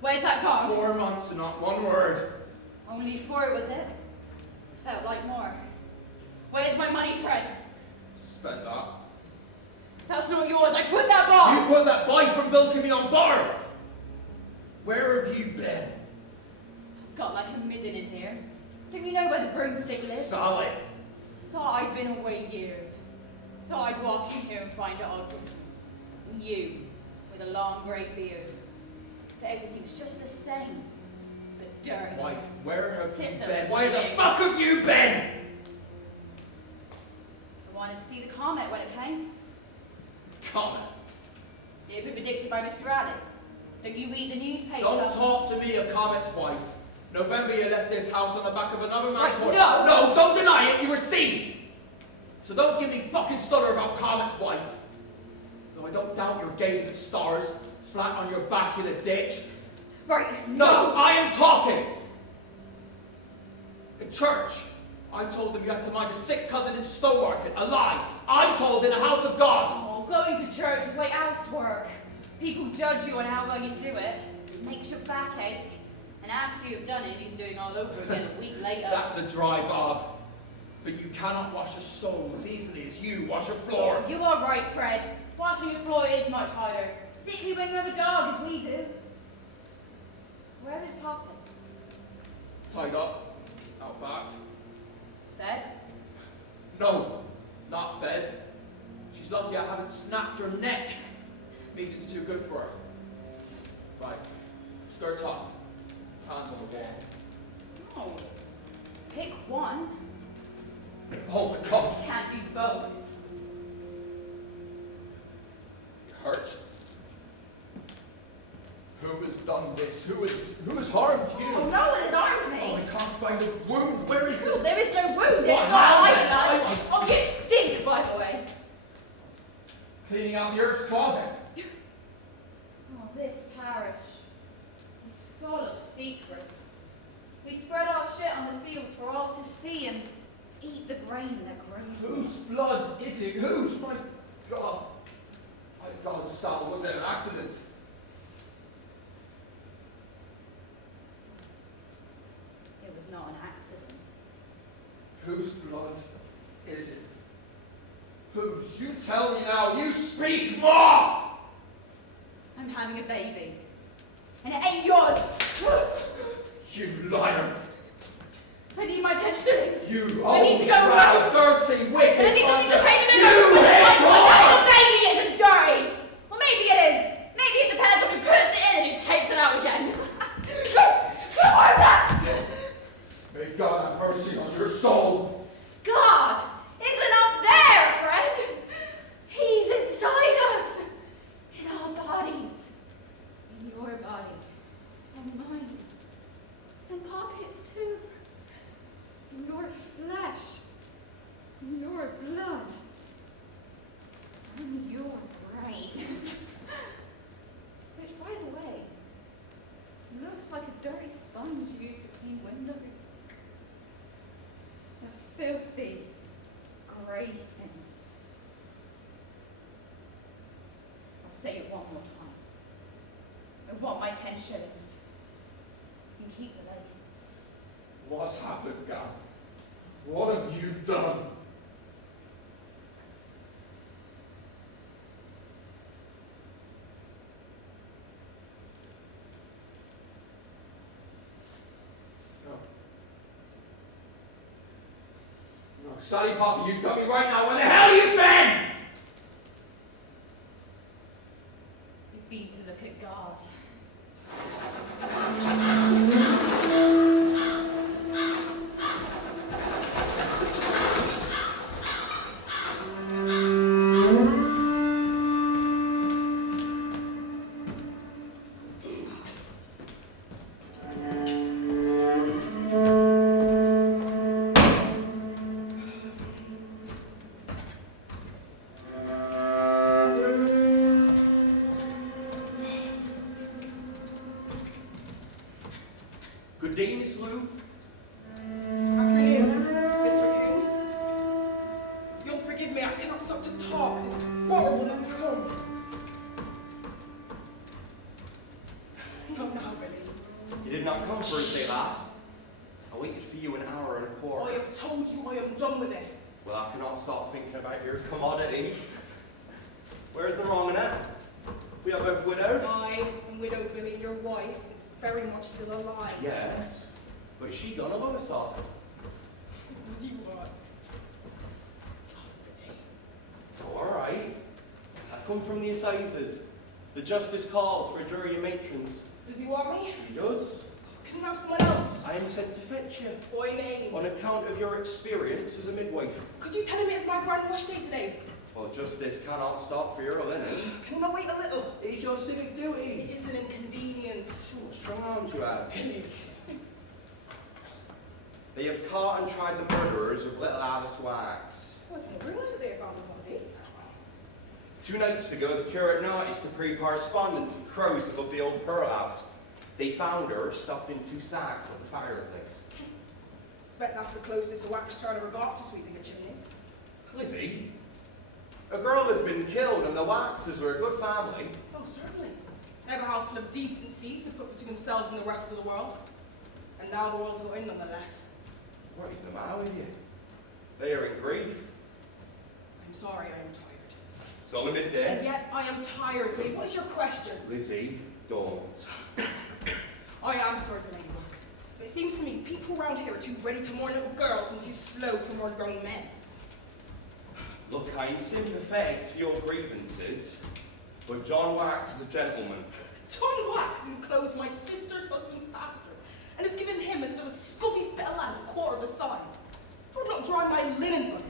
Where's that gone? 4 months and not one word. Only 4, was it? Felt like more. Where's my money, Fred? Spent that. That's not yours. I put that bar. You put that boy from milking me on bar. Where have you been? It's got like a midden in here. Don't you know where the broomstick lives? Sally. Thought I'd been away years. Thought I'd walk in here and find it all different. And you, with a long grey beard. But everything's just the same, but dirty. Wife, where have you Disappeared. been? Where the fuck have you been? I wanted to see the comet when it came. Comet? It had been predicted by Mr. Allen. Don't you read the newspaper? Don't talk to me of Comet's wife. November you left this house on the back of another man's horse. No! No, don't deny it, you were seen! So don't give me fucking stutter about Comet's wife. Though I don't doubt you're gazing at stars, flat on your back in a ditch. Right. No, I am talking! In church, I told them you had to mind a sick cousin in Stowmarket. A lie. I'm told in the house of God. Oh, going to church is like housework. People judge you on how well you do it. It makes your back ache. And after you've done it, he's doing all over again a week later. That's a dry bob. But you cannot wash a soul as easily as you wash a floor. You are right, Fred. Washing a floor is much harder. Particularly when you have a dog, as we do. Where is Papa? Tied up. Out back. Fed? No, not fed. She's lucky I haven't snapped her neck. Meeting's too good for her. Right. Skirts up. Hands on the wall. Oh. Pick one. Hold the cup. Can't do both. It hurts. Who has done this? Who has harmed you? Oh, no one has harmed me. Oh, I can't find a wound. Where is No, the... there is no wound. It's What not my happened? blood. Oh, you stink, by the way. Cleaning out the earth's closet. Oh, this parish is full of secrets. We spread our shit on the fields for all to see and eat the grain that grows. Whose blood is it? Whose? My God. My God, Sal, was it an accident? It was not an accident. Whose blood is it? Whose? You tell me now. You speak more! I'm having a baby. And it ain't yours. You liar! I need my 10 shillings. You I need to go proud, away. dirty, wicked And I need something to bastard. pay the You minimum. hate The baby isn't dirty. Well, maybe it is. Maybe it depends on who puts it in and who takes it out again. Who are that? May God have mercy on your soul. God isn't up there, Fred. He's inside us. In our bodies. In your body. And mine. And Poppy's too. In your flesh. In your blood. And your brain. Which, by the way, looks like a dirty sponge used to clean windows. A filthy, grey thing. I'll say it one more time. I want my 10 shillings. You can keep the lace. What's happened, Gal? What have you done? No, Sally Papa, you tell me right now, where the hell you been? You've been to look at God. Good day, Miss Lou. Afternoon, Mr. Kings. You'll forgive me, I cannot stop to talk. This bottle will not come. Not now, Billy. You did not come Thursday last. I waited for you an hour and a quarter. I have told you I am done with it. Well, I cannot stop thinking about your commodity. Where's the wrong in it? We are both widowed. I am widowed, Billy. Your wife is very much still alive. Yes, but she gone a Loulas off. What do you want? All right. I come from the assizes. The justice calls for jury and matrons. Does he want me? He does. Can you have someone else? I am sent to fetch you. Boy name. On account of your experience as a midwife. Could you tell him it's my grand wash day today? Well, justice cannot stop for your linens. Can you not wait a little? It's your civic duty. It is an inconvenience. What strong arms you have. Billy. They have caught and tried the murderers of little Alice Wax. What's the rumours that they found the body? 2 nights ago, the curate noticed the pre-correspondence of crows above the old pearl house. They found her stuffed in 2 sacks at the fireplace. Expect that's the closest a wax charter ever got to sweeping a chimney. Lizzie, a girl has been killed and the Waxes are a good family. Oh, certainly. They have a house full of decencies to put between themselves and the rest of the world. And now the world's going nonetheless. What is the matter with you? They are in grief. I'm sorry, I am tired. It's only midday. And yet I am tired, Billy. What is your question? Lizzie, don't. I am sorry for Lady Wax. But it seems to me people around here are too ready to mourn little girls and too slow to mourn grown men. Look, I'm sympathetic to your grievances, but John Wax is a gentleman. John Wax has enclosed my sister's husband's pasture and has given him instead of a scubby spit of land a quarter of the size. I would not dry my linens on him.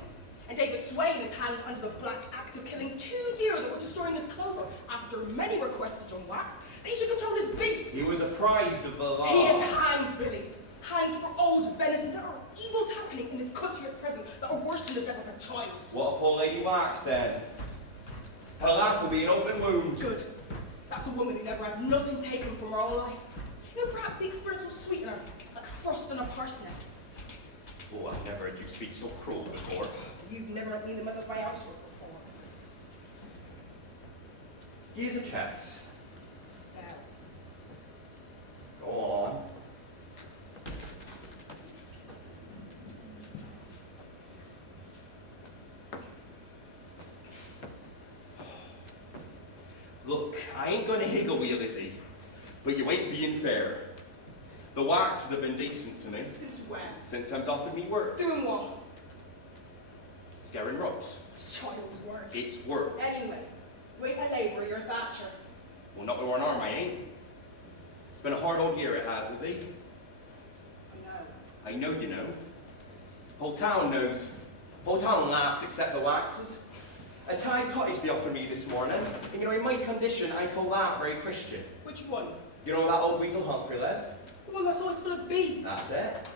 And David Swain is hanged under the black act of killing 2 deer that were destroying his clover after many requests to John Wax that he should control his beasts. He was apprised of the law. He is hanged, Billy. Hanged for old venison. There are evils happening in this country at present that are worse than the death of a child. What poor Lady Wax then? Her life will be an open wound. Good. That's a woman who never had nothing taken from her own life. You know, perhaps the experience will sweeten her, like frost on a parsnip. Oh, I've never heard you speak so cruel before. You've never been the mother of my household before. Here's a case. Now, Go on. Look, I ain't gonna higgle with you, Lizzie, but you ain't being fair. The Waxes have been decent to me. since when? Since Sam's offered me work. Doing what? Scaring rugs. It's child's work. It's work. Anyway, wait my labourer, you're Thatcher. Well, not with one arm, I ain't. It's been a hard old year, it has, Lizzie. I know. I know you know. Whole town knows. Whole town laughs except the Waxes. A tied cottage they offered me this morning, and you know, in my condition, I call that very Christian. Which one? You know that old weasel Humphrey led? The one that's always full of bees. That's it.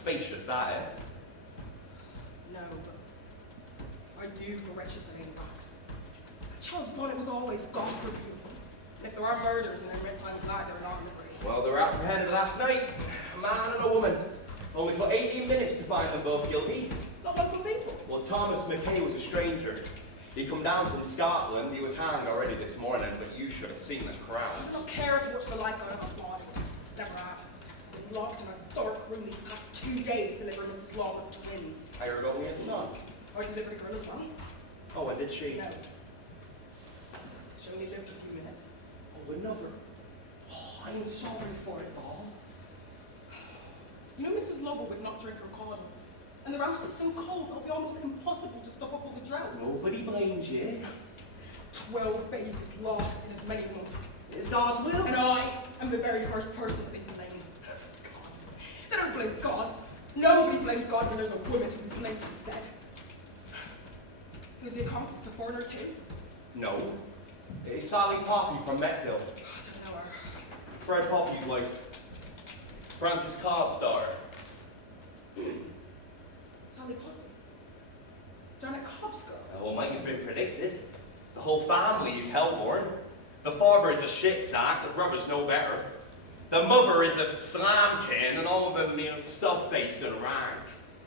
Spacious, that is. No, but I do for wretched Lady Wax. That child's bonnet was always gone for beautiful. And if there are murders in her midtime, I'm glad they're not in the grave. Well, they were apprehended last night. A man and a woman. Only took 18 minutes to find them both guilty. Not local people. Well, Thomas McKay was a stranger. He come down from Scotland. He was hanged already this morning, but you should have seen the I crowds. don't care to watch the life go out of my body. Never have. Been locked in a dark room these past 2 days delivering Mrs. Long with twins. I heard only a son. I delivered a girl as well. Oh, and did she? No. She only lived a few minutes. Oh, another. Oh, I'm sorry for it all. You know Mrs. Lovell would not drink her cordial. And the house is so cold it'll be almost impossible to stop up all the droughts. Nobody blames you. 12 babies lost in as many months. It's God's will. And I am the very first person that they blame. God. They don't blame God. Nobody blames God when there's a woman to be blamed instead. Who's the accomplice? A foreigner too? No. It's Sally Poppy from Metfield. I don't know her. Fred Poppy's wife. Francis Cobb's daughter. Sally Poppy. Janet Cobb's girl. Well, might have been predicted. The whole family is hellborn. The father is a shit sack, the brother's no better. The mother is a slamkin, and all of them, you know, stub-faced and rank.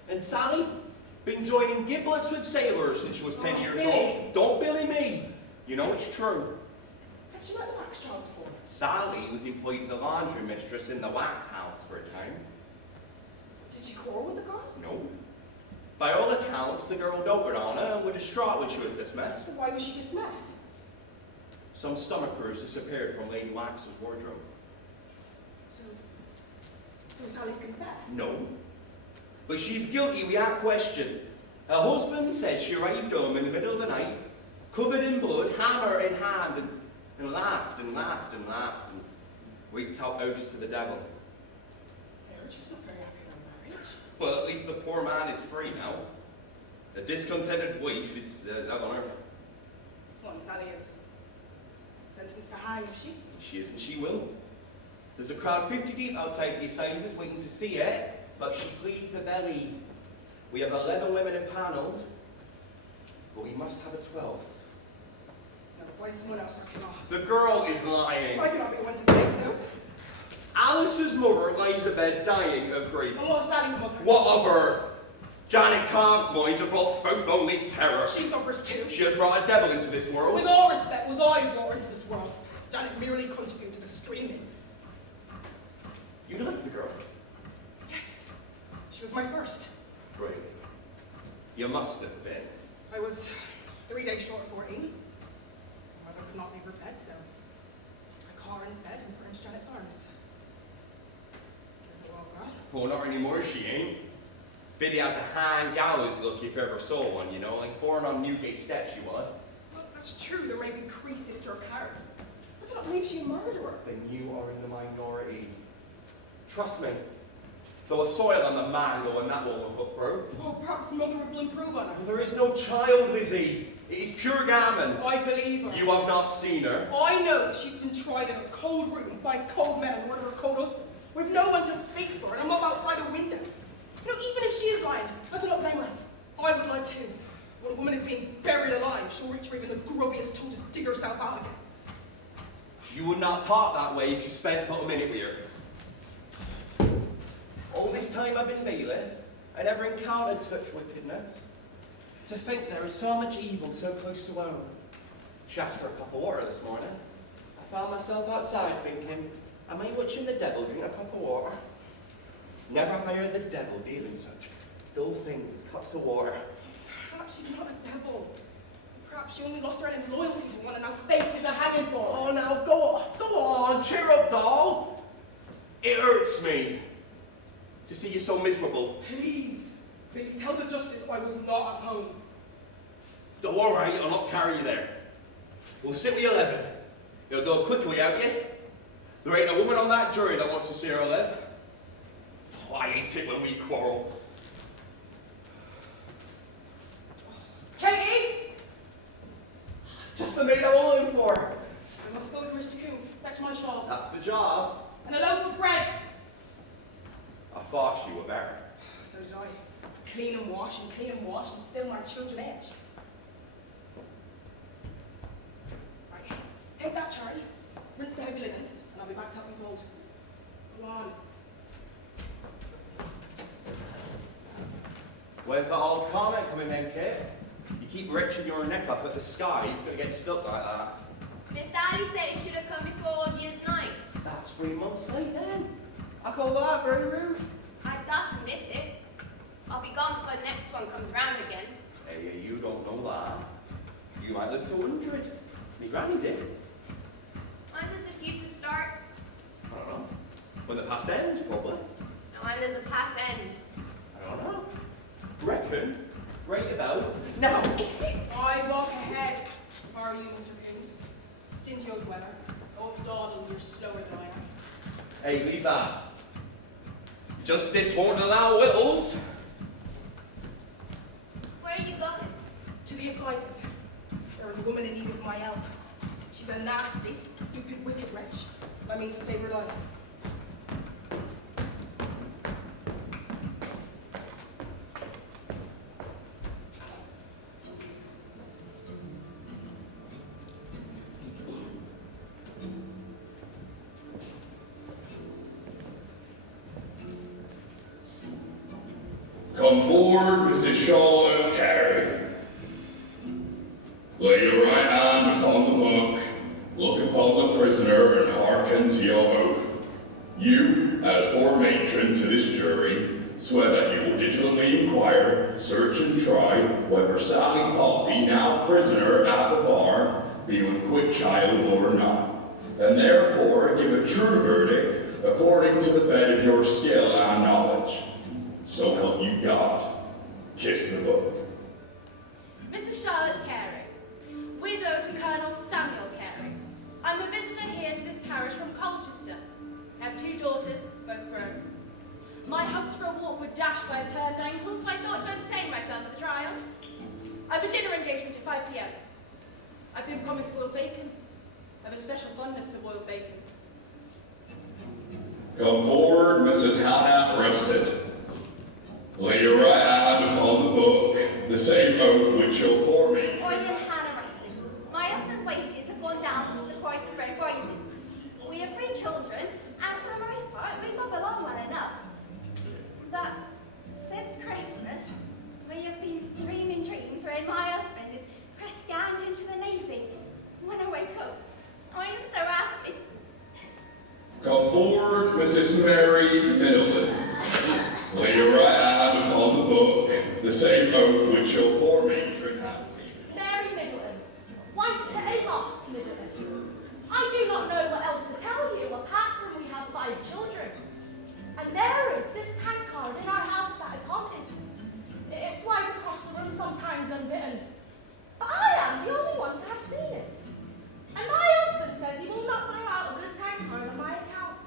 And Sally? Been joining giblets with sailors since she was 10 years Billy. old. Don't billy me. You know it's true. I She met the wax job before. Sally was employed as a laundry mistress in the wax house for a time. Did she quarrel with the girl? No. By all accounts, the girl doted on her and was distraught when she was dismissed. Why was she dismissed? Some stomachers disappeared from Lady Wax's wardrobe. So Sally's confessed? No. But she's guilty without question. Her husband says she arrived home in the middle of the night, covered in blood, hammer in hand, and laughed and laughed and laughed and reaped out oaths to the devil. She was not very happy in her marriage. Well, at least the poor man is free now. A discontented wife is out on earth. Well, and Sally is sentenced to hang, is she? She is and she will. There's a crowd 50 deep outside the assizes waiting to see it, but she pleads the belly. We have 11 women impaneled, but we must have a 12th. No, find someone else, I cannot. The girl is lying. I cannot be the one to say so. Alice's mother lies abed dying of grief. And what's Sally's mother? What of her? Janet Cobb's mind have brought forth only terror. She suffers too. She has brought a devil into this world. With all respect, was I brought her into this world. Janet merely contributed to the screaming. You loved the girl? Yes. She was my first. Really? You must have been. I was 3 days short of 14. My mother could not leave her bed, so I caught her instead and put her in Janet's arms. Well, girl. Well, not anymore, she ain't. Biddy has a hang gallows look if you ever saw one, you know, like born on Newgate steps she was. Well, that's true. There may be creases to her character. I do not believe she a murderer. Then you are in the minority. Trust me. Though a soil on the mango and that will put through. Oh, perhaps mother will improve on her. There is no child, Lizzie. It is pure gammon. I believe her. You have not seen her. I know that she's been tried in a cold room by cold men and murder her cold husband. With no one to speak for her, and I'm up outside a window. You know, even if she is lying, I do not blame her. I would lie too. When a woman is being buried alive, she'll reach for even the grubbiest tool to dig herself out again. You would not talk that way if you spent but a minute with her. All this time I've been bailiff, I never encountered such wickedness. To think there is so much evil so close to home. She asked for a cup of water this morning. I found myself outside thinking, am I watching the devil drink a cup of water? Never have I heard the devil deal in such dull things as cups of water. Perhaps she's not a devil. Perhaps she only lost her any loyalty to one and now faces a hanging for. Oh, now go on, cheer up, doll. It hurts me to see you so miserable. Please, tell the justice I was not at home. Don't worry, I'll not carry you there. We'll sit with 11. It'll go quickly without you. There ain't a woman on that jury that wants to see her live. Oh, I hate it when we quarrel. Katie! Just the maid I'm all in for. I must go with Mr. Coombs. Fetch my shawl. That's the job. And a loaf of bread. I thought she were better. So did I. Clean and wash, and still my children edge. Right, take that, Charlie. Rinse the heavy linens, and I'll be back to help you fold. Go on. Where's that old comment coming then, Kate? You keep reaching your neck up at the sky, it's going to get stuck like that. Miss Daddy said it should have come before 1 year's night. That's 3 months late then. I call that very rude. I just miss it. I'll be gone before the next one comes round again. Hey, you don't know that. You might live to 100. Me granny did. When does the future start? I don't know. When the past ends, probably. And when does the past end? I don't know. Reckon. Right about now. I walk ahead. How are you, Mr. Coombs? Stingy old weather. Old Donald, you're slower than I am. Hey, leave that. Justice won't allow whittles. Where are you going? To the assizes. There is a woman in need of my help. She's a nasty, stupid, wicked wretch. I mean to save her life. Come forward, Mrs. Shaw and Cary. Lay your right hand upon the book, look upon the hearken to your oath. You, as fore matron to this jury, swear that you will vigilantly inquire, search and try whether Sally Poppy, now prisoner at the bar, be with quit child or not, and therefore give a true verdict according to the bed of your skill and knowledge. So help you God. Kiss the book. Mrs. Charlotte Cary, widow to Colonel Samuel Cary. I'm a visitor here to this parish from Colchester. I have 2 daughters, both grown. My hopes for a walk were dashed by a turned ankle, so I thought to entertain myself for the trial. I've a dinner engagement at 5 p.m. I've been promised boiled bacon. I have a special fondness for boiled bacon. Come forward, Mrs. Hannah Rusted. Lay your right hand upon the book, the same oath which shall fore me. I am Hannah Rusted. My husband's wages have gone down since the price of bread rises. We have 3 children, and for the most part, we've got along well enough. But since Christmas, we have been dreaming dreams wherein my husband is pressed ganged into the Navy. When I wake up, I am so happy. Come forward, Mrs. Mary Middleton. Lay your right hand upon the book, the same oath which shall fore matron has taken. Mary Middleton, wife to Amos Middleton. I do not know what else to tell you, apart from we have 5 children. And there is this tankard in our house that is haunted. It flies across the room sometimes unbidden. But I am the only one to have seen it. And my husband says he will not throw out a good tankard on my account.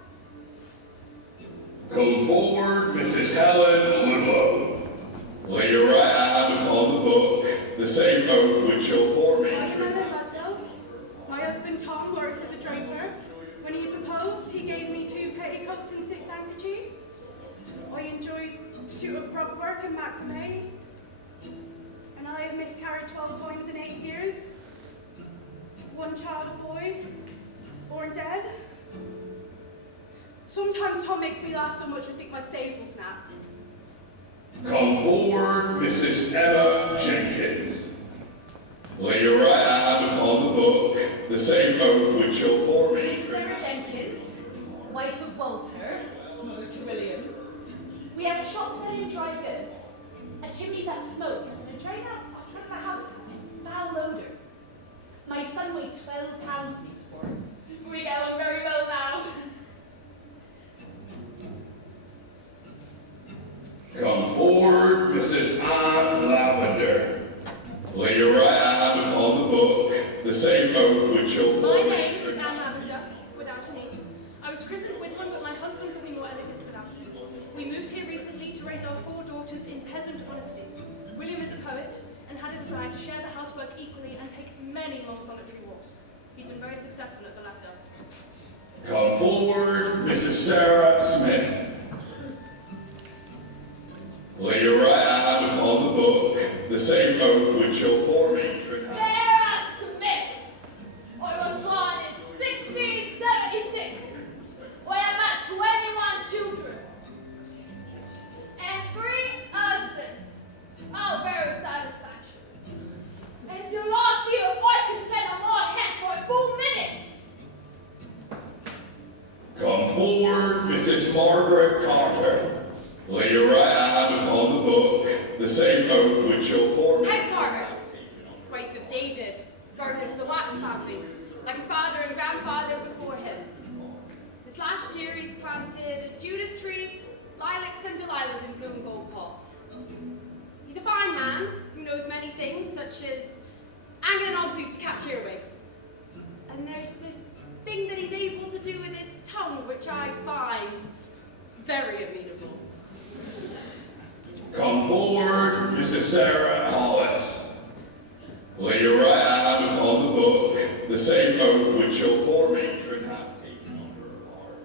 Come forward, Mrs. Helen Ludlow. Lay your right hand upon the book, the same oath which shall fore I am matron. Ludlow. My husband Tom works as a draper. When he proposed, he gave me 2 petticoats and 6 handkerchiefs. I enjoyed pursuit of rug work and macrame. And I have miscarried 12 times in 8 years. 1 child, a boy, born dead. Sometimes Tom makes me laugh so much I think my stays will snap. Come forward, Mrs. Emma Jenkins. Lay your right hand upon the book, the same oath which shall fore Miss matron. Sarah Jenkins, wife of Walter, mother to William. We have a shop selling dry goods, a chimney that smokes, and a drain out front of the house that's a foul odor. My son weighed 12 pounds before. We get on very well now. Come forward, Mrs. Anne Lavender. Lay your right hand upon the book, the same oath which shall fore My name matron. is Anne Lavender, without an E. I was christened with one, but my husband thought me more elegant without it. We moved here recently to raise our 4 daughters in peasant honesty. William is a poet and had a desire to share the housework equally and take many long solitary walks. He's been very successful at the latter. Come forward, Mrs. Sarah Smith. Lay your right hand upon the book, the same oath which shall fore matron. Sarah Smith! I was born in 1676. I have had 21 children and 3 husbands. Oh, very satisfaction. Until last year, I could stand on my hands for a full minute. Come forward, Mrs. Margaret Carter. Lay your right hand upon the book, the same oath which shall fore Head matron. Carter, wife of David, gardener to the Wax family, like his father and grandfather before him. This last year, he's planted a Judas tree, lilacs and delilahs in blue and gold pots. He's a fine man who knows many things, such as angling an oxu to catch earwigs. And there's this thing that he's able to do with his tongue, which I find very amenable. Come forward, Mrs. Sarah Hollis. Lay your right hand upon the book, the same oath which shall fore matron hath taken under her heart.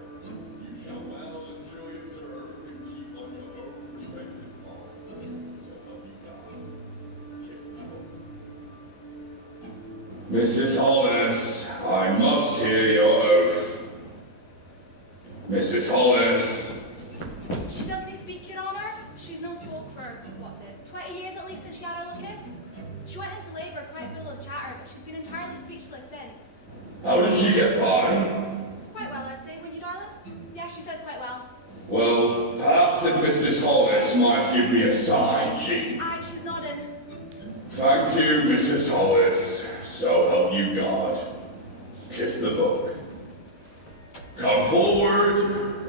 You shall well enjoy observe and keep on your own respective part. So help you God. Kiss the book. Mrs. Hollis, I must hear your oath. Mrs. Hollis. She doesn't speak, Your Honour. She's no spoke for, what's it, 20 years at least since she had her lucas. She went into labour quite full of chatter, but she's been entirely speechless since. How did she get by? Quite well, says quite well. Well, perhaps if Mrs. Hollis might give me a sign, she... Aye, she's nodding. Thank you, Mrs. Hollis. So help you God. Kiss the book. Come forward.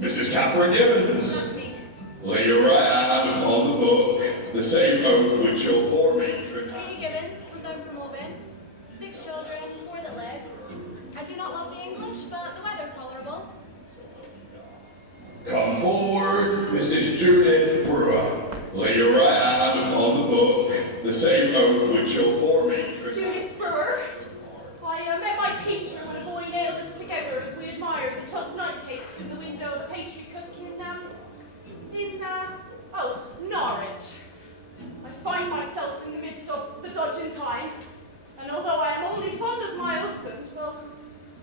Mrs. Catherine Gibbons. That's me. Lay your right hand upon the book, the same oath which your forematron Katie Gibbons, come down from Oban. 6 children, 4 that lived. I do not love the English, but the weather's tolerable. Come forward, Mrs. Judith Brewer. Lay your right hand upon the book, the same oath which your forematron... Judith Brewer. I met my Peter when a boy nailed us together as we admired the top night cakes in the window of a pastry cook in Norwich. I find myself in the midst of the dodging time, and although I am only fond of my husband, well,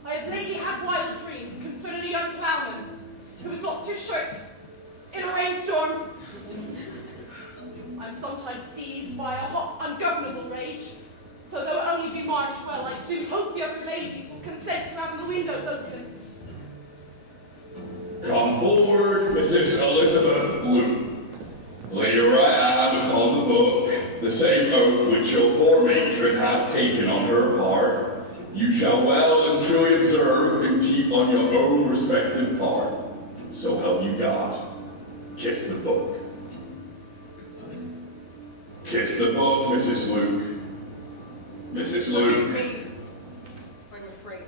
I have lately had wild dreams concerning a young ploughman who has lost his shirt in a rainstorm. I'm sometimes seized by a hot, ungovernable rage, so though it only be March, well, I do hope the other ladies will consent to having the windows open. Come forward, Mrs. Elizabeth Luke. Lay your right hand upon the book, the same oath which your forematron has taken on her part. You shall well and truly observe and keep on your own respective part. So help you God. Kiss the book. Kiss the book, Mrs. Luke. Mrs. Luke. I'm afraid.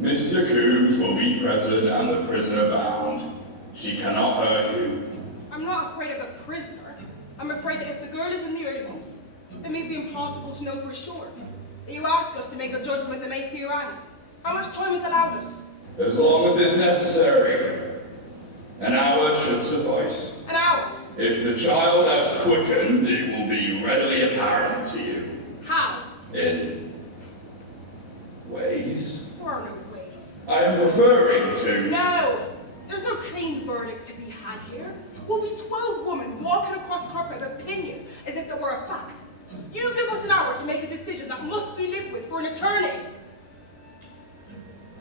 Mr. Coombs will be present and the prisoner bound. She cannot hurt you. I'm not afraid of a prisoner. I'm afraid that if the girl is in the early months, it may be impossible to know for sure. You ask us to make a judgment that may see around. How much time is allowed us? As long as it's necessary. An hour should suffice. An hour? If the child has quickened, it will be readily apparent to you. How? In ways? There are no ways. I am referring to... No! There's no clean verdict to be had here. We'll be 12 women walking across carpet of opinion as if there were a fact. You give us an hour to make a decision that must be lived with for an eternity.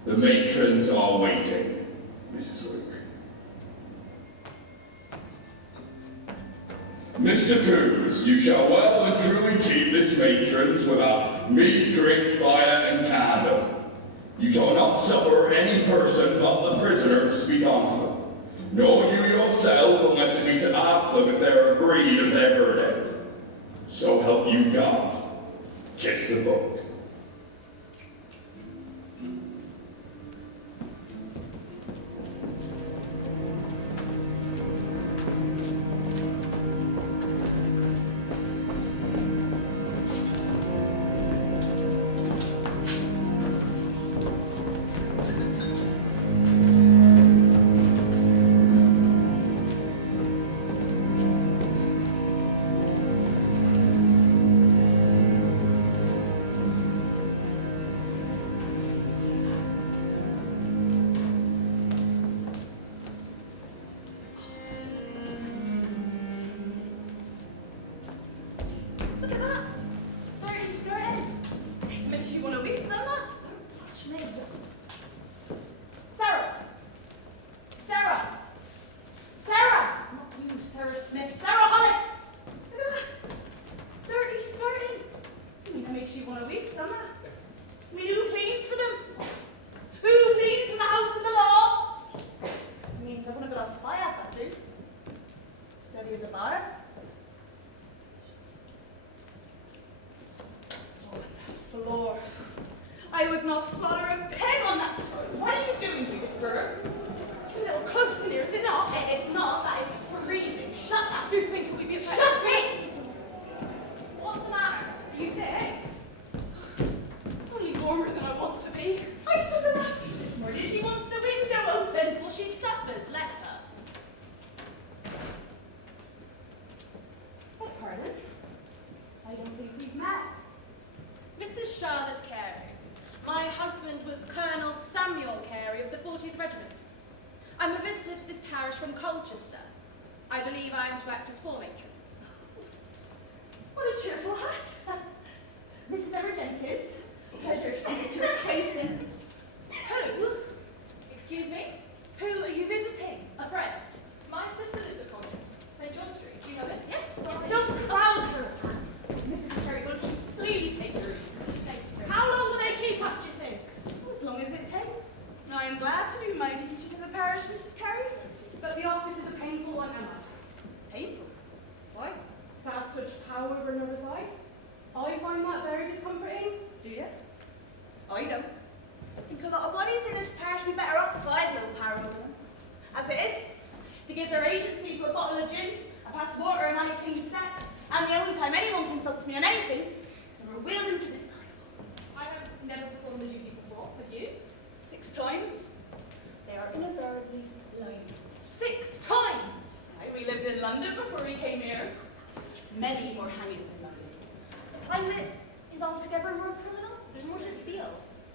The matrons are waiting, Mrs. Luke. Mr. Coombs, you shall well and truly keep this matrons without meat, drink, fire, and candle. You shall not suffer any person but the prisoner to speak unto them, nor you yourself unless you be to ask them if they are agreed of their verdict. So help you God. Kiss the book. What a cheerful hat! Mrs. Ever Jenkins, pleasure to meet your acquaintance. Who? Excuse me? Who friend. My sister is a communist. St. John Street. Do you know it? Yes. Don't crowd her. Mrs. Cary, will you please take your ease? How long will they keep us, do you think? As long as it takes. I am glad to do my duty to the parish, Mrs. Cary. But the office is a painful one, am I? Painful. Why? To have such power over another's life? I find that very discomforting. Do you? I don't. I think a lot of bodies in this parish would be better off if I had a little power over them. As it is, they give their agency to a bottle of gin, a pass of water, and any clean step. And the only time anyone consults me on anything is when we're wheeled into this carnival. I have never performed the duty before, have you? 6 times. They are invariably lying. 6 times! We lived in London before we came here. Many more hangings in London. The climate is altogether more criminal. There's more to steal.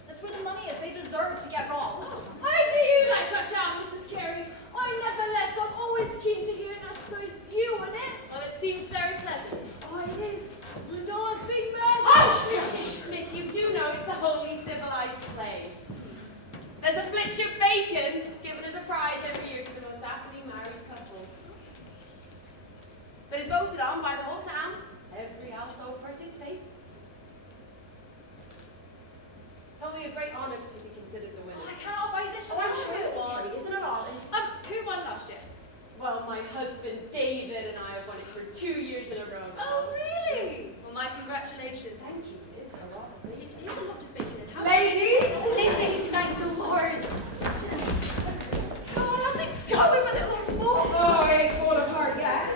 That's where the money is. They deserve to get robbed. How do you like that down, Mrs. Cary? I never left. I'm always keen to hear that side's view on it. Well, it seems very pleasant. Oh, it is. And I've been mad. Oh, Mrs. Smith, you do know it's a wholly civilized place. There's a flitch of bacon given as a prize every year to the most happily married couple. But it's voted on by the whole town. Every household participates. It's only a great honour to be considered the winner. I cannot buy this. Oh, I'm sure it Mrs. was. Cary, isn't it all? Who won last year? Well, my husband David and I have won it for 2 years in a row. Oh, really? Well, my congratulations. Thank you. It is a lot of bacon. It is a lot of bacon. And how Ladies! They say thank the Lord. God, how's it going with this little mole? Oh, I ain't falling apart yet.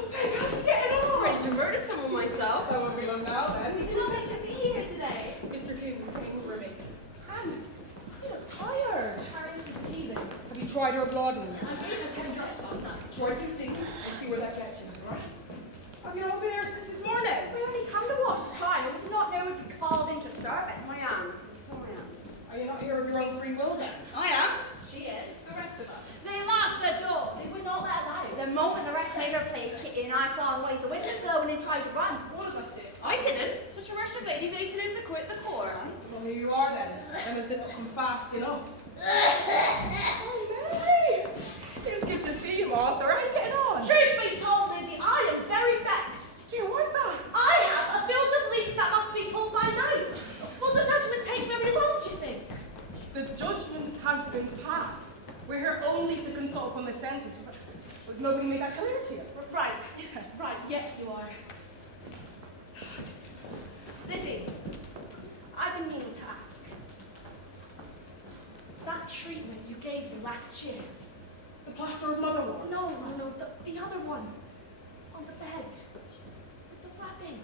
Oh, babe, how's it getting on? ready to murder someone myself. I won't be long now, then. We did not like to see you here today. Mr. King was waiting for me. Anne, you look tired. Harry, Mrs. Stephen. Have you tried your blood? I gave her 10 drops last night. Try 15 and see where that gets you, right? Have you not been here since this morning? We only come to watch the time, but we did not know we'd be called into service. My aunt. It's for my aunt. Are you not here of your own free will, then? I am. She is. The rest of us. They locked the door. They would not let us out. The moment the rector played kitty and I saw him wave the windows glowing and tried to run. All of us did. I didn't. Such a rush of ladies hastening to quit the corps. Well, here you are, then. Emma's did not come fast enough. Oh, Mary! It's good to see you, Arthur. How are you getting on? Truth be told, Lizzie, I am very vexed. Dear, why's that? I have a field of leeks that must be pulled by night. Will the judgment take very long, do you think? The judgment has been passed. We're here only to consult on the sentence. Was nobody made that clear to you? Right, right, yes, you are. Lizzie, I've been meaning to ask. That treatment you gave me last year. The plaster of motherwort. No, the other one. On the bed. With the wrapping.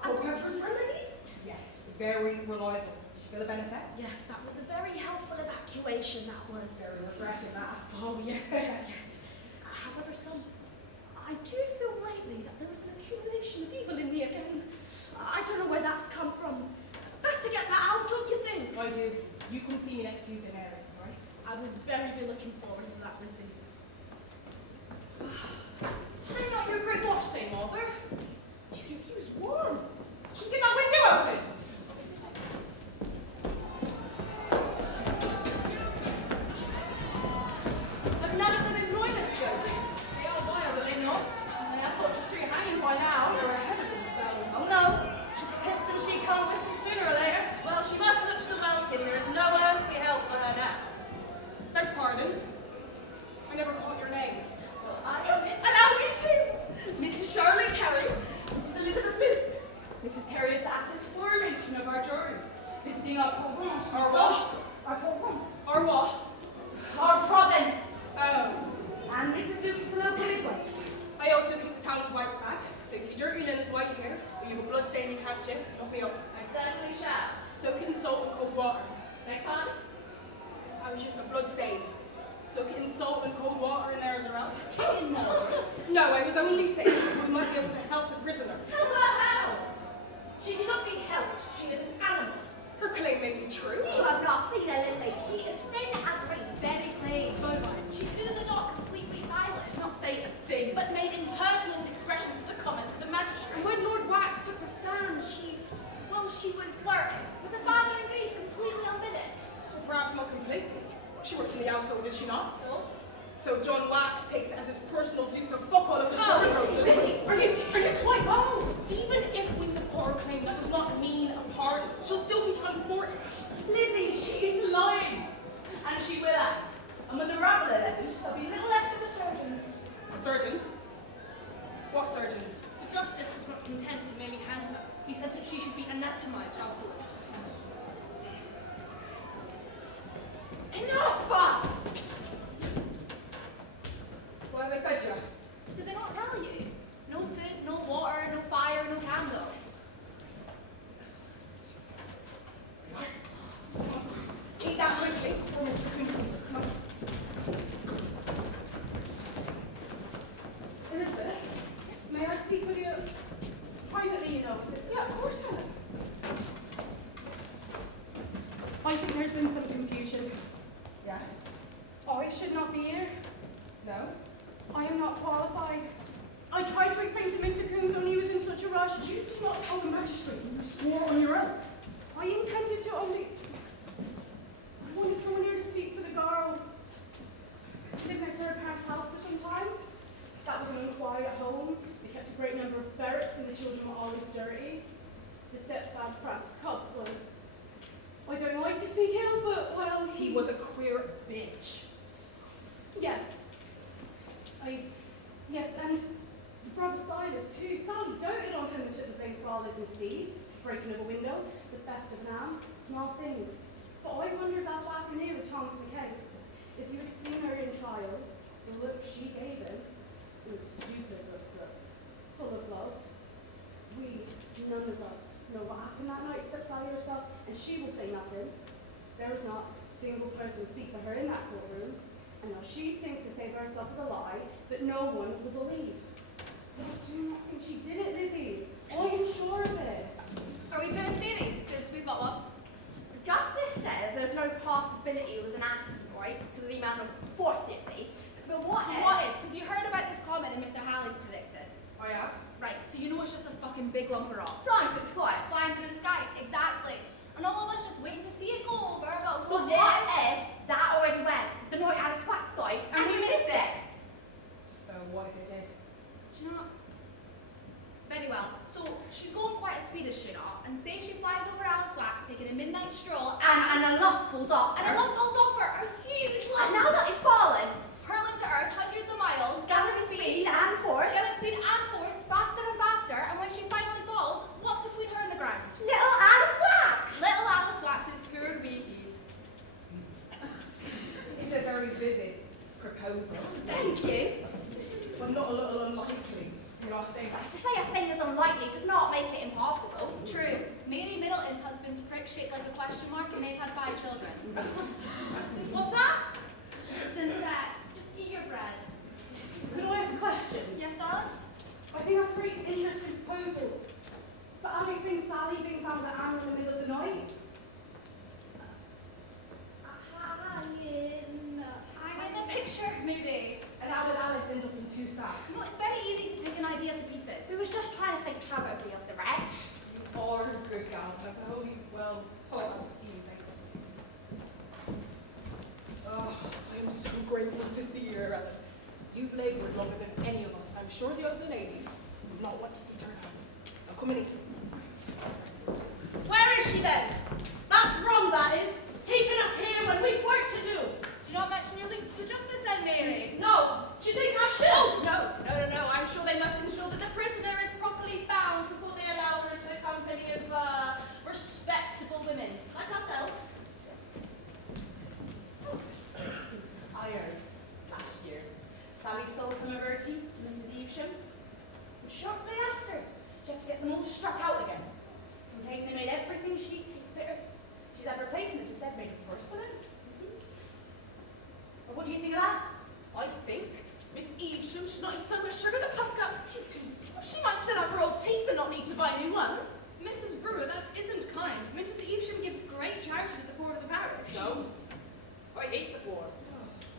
Culpepper's remedy? Yes. Very reliable. Did you feel a benefit? Yes, that was a very helpful evacuation, that was. Very refreshing, that. Oh, yes, yes, yes. However, I do feel lately that there is an accumulation of evil in me again. I don't know where that's come from. Best to get that out, don't you think? I do. You can see me next Tuesday, Mary, right? I would very be looking forward to that, Lizzie. Is today not your great wash day, Mother? Your view's warm. Should we get that window open? Have none of them employment, Josie? They are wild, are they not? I thought you saw you hanging by now. They were ahead of themselves. Oh no, she'll be pissed when she can't whistle sooner or later. Well, she must look to the Welkin. There is no earthly help for her now. Beg pardon? I never caught your name. Well, I am Miss... Allow me to! Mrs. Charlotte Cary, Mrs. Elizabeth Flynn, Mrs. Harriet Actus Formation of our jury, visiting our province. Our what? Our province. Our what? Our province. Oh. And Mrs. Luke is the local midwife. I also keep the town's wife's back, so if your dirty linen's white here, or you have a blood stain you can't shift, look me up. I certainly shall. Soak it in salt and cold water. Beg pardon? That's how you shift a blood stain. Soak it in salt and cold water in there as well. No, I was only saying that we might be able to help the prisoner. Help her how? She cannot be helped. She is an animal. Her claim may be true. You have not seen her, Lizzie. She is thin as rain. Very clean. She stood in the dock completely silent. Did not say a thing, but made impertinent expressions to the comments of the magistrate. And when Lord Wax took the stand, she was flirting with the father in grief, completely unbidden. Well, perhaps not completely. She worked in the household, did she not? So, So John Wax takes it as his personal duty to fuck all of the sorrows. Lizzie, are you quite wrong? Even if we support her claim, that does not mean a pardon. She'll still be transported. Lizzie, she is lying. And she will act. And when the rabble elections, there'll be little left for the surgeons. Surgeons? What surgeons? The justice was not content to merely hang her. He said that she should be anatomized afterwards. Enough! What have they fed you? Did they not tell you? No food, no water, no fire, no candle. Eat that quickly before Mr. Coon comes. Come on. Elizabeth, may I speak with you privately, you know? Yeah, of course, Helen. I think there's been some confusion. Yes? I should not be here. No? I am not qualified. I tried to explain to Mr. Coombs when he was in such a rush. You did not tell the magistrate you swore on your oath. I intended to only... I wanted someone here to speak for the girl. She lived next to her parents' house for some time. That was an unquiet home. They kept a great number of ferrets and the children were always dirty. The stepdad, Francis Cobb, was... I don't like to speak ill, but, well, He was a queer bitch. Yes. Yes, and brother Silas too. Sally doted on him and took the blame for all his misdeeds. Breaking of a window, the theft of an arm, small things. But I wonder if that's what happened here with Thomas McKay. If you had seen her in trial, the look she gave him, it was a stupid look, but full of love. We, none of us, know what happened that night except Sally herself, and she will say nothing. There was not a single person to speak for her in that courtroom. And now she thinks to save herself with a lie that no one will believe. But I do not think she did it, Lizzie. I am sure of it. Are we doing theories? Because we've got one. Justice says there's no possibility it was an accident, right? Because of the amount of force, you see. But what if? What if? Because you heard about this comet that Mr. Halley's predicted. I have. Right, so you know it's just a fucking big lump of rock. Flying through the sky. Flying through the sky, exactly. And all of us just waiting to see it go over. But what if that already went? The night Alice Wax died, and we missed it. So what if it did? Do you know what? Very well. So she's going quite a speed, is she not? And say she flies over Alice Wax, taking a midnight stroll, and a lump falls off. And a lump falls off her, a huge lump. And now that it's fallen, hurling to earth hundreds of miles, gathering speed and force. Gathering speed and force, faster and faster. And when she finally falls, what's between her and the ground? Little Alice Wax. Little Alice Wax's pure wee heat. It's a very vivid proposal. Thank you. But not a little unlikely. Do you not think? To say a thing is unlikely does not make it impossible. True. Mary Middleton's husband's prick shaped like a question mark, and they've had 5 children. What's that? Then just eat your bread. Could I ask a question? Yes, darling? I think that's a very interesting proposal. But how do you explain Sally being found at Anne in the middle of the night? Hanging a picture, maybe. And how did Alice end up in 2 sacks? No, it's very easy to pick an idea to pieces. We was just trying to think how it would be of the wretch. You are good gals. That's a wholly well thought out scheme. Oh, I am so grateful to see you, Ellen. You've laboured longer than any of us. I'm sure the other ladies would not want to see her home. Now come and eat. Where is she then? That's wrong, that is. Keeping us here when we've work to do. Do you not mention your links to the justice then, Mary? No. Do you think I should? No. I'm sure they must ensure that the prisoner is properly bound before they allow her into the company of respectable women, like ourselves. I heard last year Sally sold some of her tea to Mrs. Evesham. And shortly after, she had to get them all struck out again. Complaining they made everything she tastes bitter. She's had replacements instead made of porcelain. Well, what do you think of that? I think Miss Evesham should not eat so much sugar that puffed up. She might still have her old teeth and not need to buy new ones. Mrs. Brewer, that isn't kind. Mrs. Evesham gives great charity to the poor of the parish. No, I hate the poor.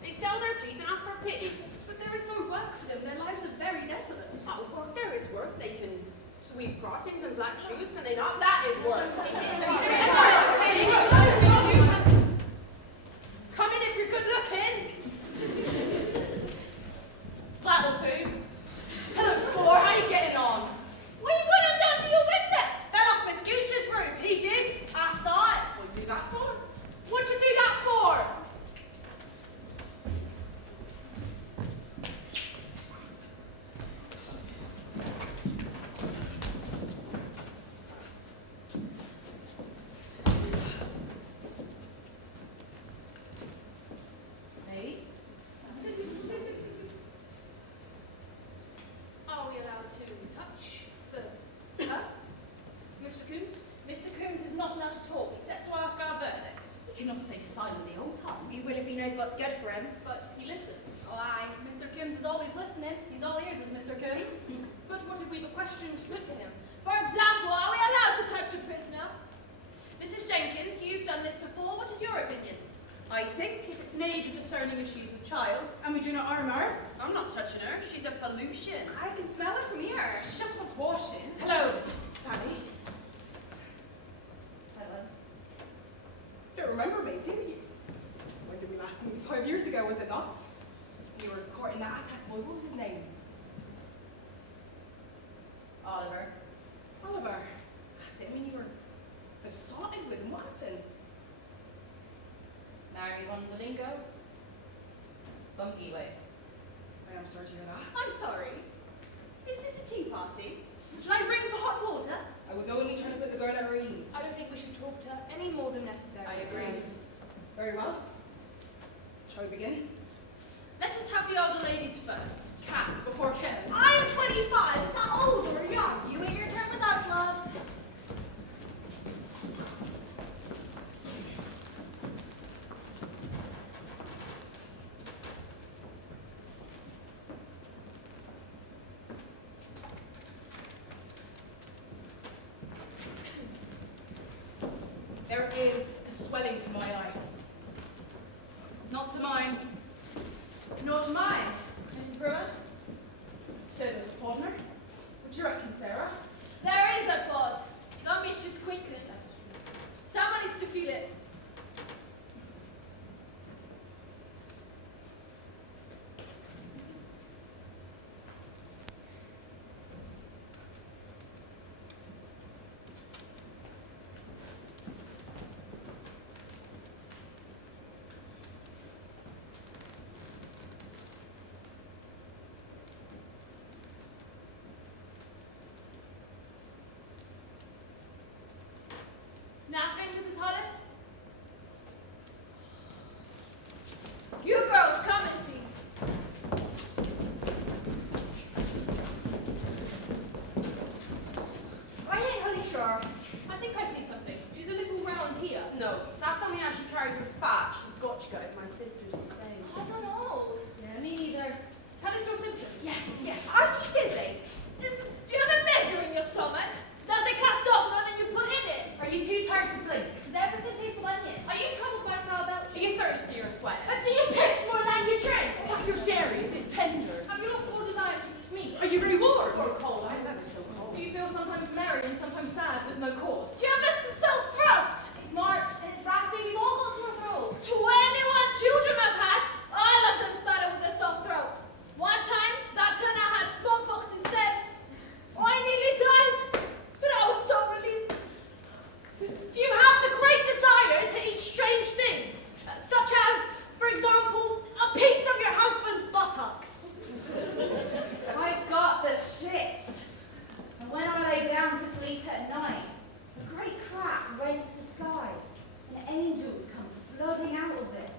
They sell their teeth and ask for pity, but there is no work for them. Their lives are very desolate. Oh, well, there is work. They can sweep crossings and black shoes, can they not? That is work. Come in if you're good looking. Coombs. Mr. Coombs is not allowed to talk except to ask our verdict. He cannot stay silent the whole time. He will if he knows what's good for him. But he listens. Oh, aye. Mr. Coombs is always listening. He's all ears, is Mr. Coombs. But what if we've a question to put to him? For example, are we allowed to touch the prisoner? Mrs. Jenkins, you've done this before. What is your opinion? I think if it's an age of discerning issues with child, and we do not harm her. I'm not touching her. She's a pollution. I can smell her from here. She just wants washing. Hello, Sally. Helen. Don't remember me, do you? When did we last meet? 5 years ago, was it not? You were courting that outcast boy. What was his name? Oliver. Oliver. That's it. I mean, you were besotted with him. What happened? Marry one of the Lingos. Bunky way. I am sorry to hear that. I'm sorry. Is this a tea party? Shall I ring for hot water? I was only trying to put the girl at her ease. I don't think we should talk to her any more than necessary. I agree. Very well. Shall we begin? Let us have the older ladies first. Cats before kittens. I'm 25. Is that old or young? You wait your turn with us, love. There is a swelling to my eye. Not to mine. Nor to mine. Mrs. Brewer? Said it was a partner. What do you reckon, Sarah? There is a pod. Don't be just quickly. Someone needs to feel it. Nothing, Mrs. Hollis? You girls, come and see. I ain't wholly sure. I think I see something. She's a little round here. No, That's only how she carries her fat. She's got to go. My sister's the same. I don't know. Yeah, me neither. Tell us your symptoms. Yes, yes. Are you dizzy? Do you have a measure in your stomach? Does it cast off more than you put in it? are you too tired to blink? Does everything taste of onion? Are you troubled by sour belch? Are you thirsty or sweating? But do you piss more than you drink? Is that your dairy? Is it tender? Have you lost all desire to eat meat? Are you very warm? Or cold? I'm ever so cold. Do you feel sometimes merry and sometimes sad with no cause? Do you have a sore throat? It's March, it's Rafi, we've all got sore throat. 21 children I've had. All of them started with a sore throat. One time, that turner had smallpox instead. I nearly died, but I was so relieved. Do you have the great desire to eat strange things? Such as, for example, a piece of your husband's buttocks? I've got the shits. And when I lay down to sleep at night, a great crack rents the sky, and angels come flooding out of it.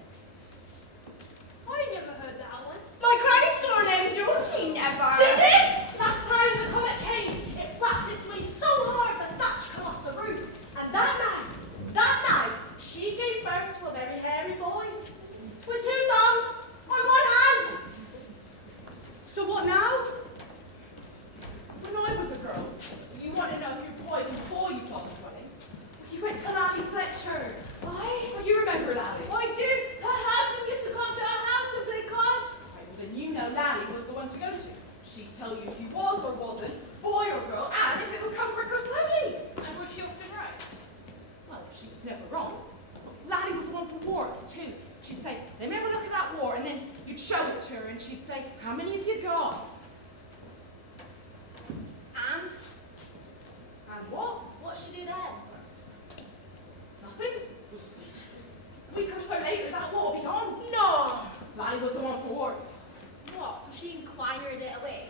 I never heard that one. My granny saw an angel. She never. She did! Last time the comet came, it flapped its wings so hard the thatch come off the roof. And that night, she gave birth to a very hairy boy. With 2 thumbs on one hand. So what now? When I was a girl, you want to know if you're poisoned before you saw the swelling. You went to Lally Fletcher. Oh, you remember Lally? I do. Her husband used to come to our house and play cards. Then you know Lally was the one to go to. She'd tell you if you was or wasn't, boy or girl, and if it would come quick or slowly. And was she often right? Well, she was never wrong. Lally was the one for warts, too. She'd say, let me have a look at that wart, and then you'd show it to her, and she'd say, how many have you got? And? And what? What should you do then? Nothing. A week or so later, that wart would be gone. No! Lally was the one for warts. What, so she inquired it away?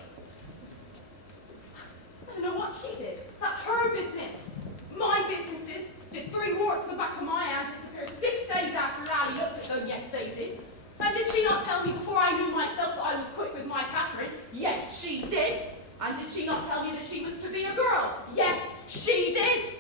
I don't know what she did. That's her business. My business is, did 3 warts in the back of my hand disappear 6 days after Lally looked at them? Yes, they did. And did she not tell me before I knew myself that I was quick with my Catherine? Yes, she did. And did she not tell me that she was to be a girl? Yes, she did.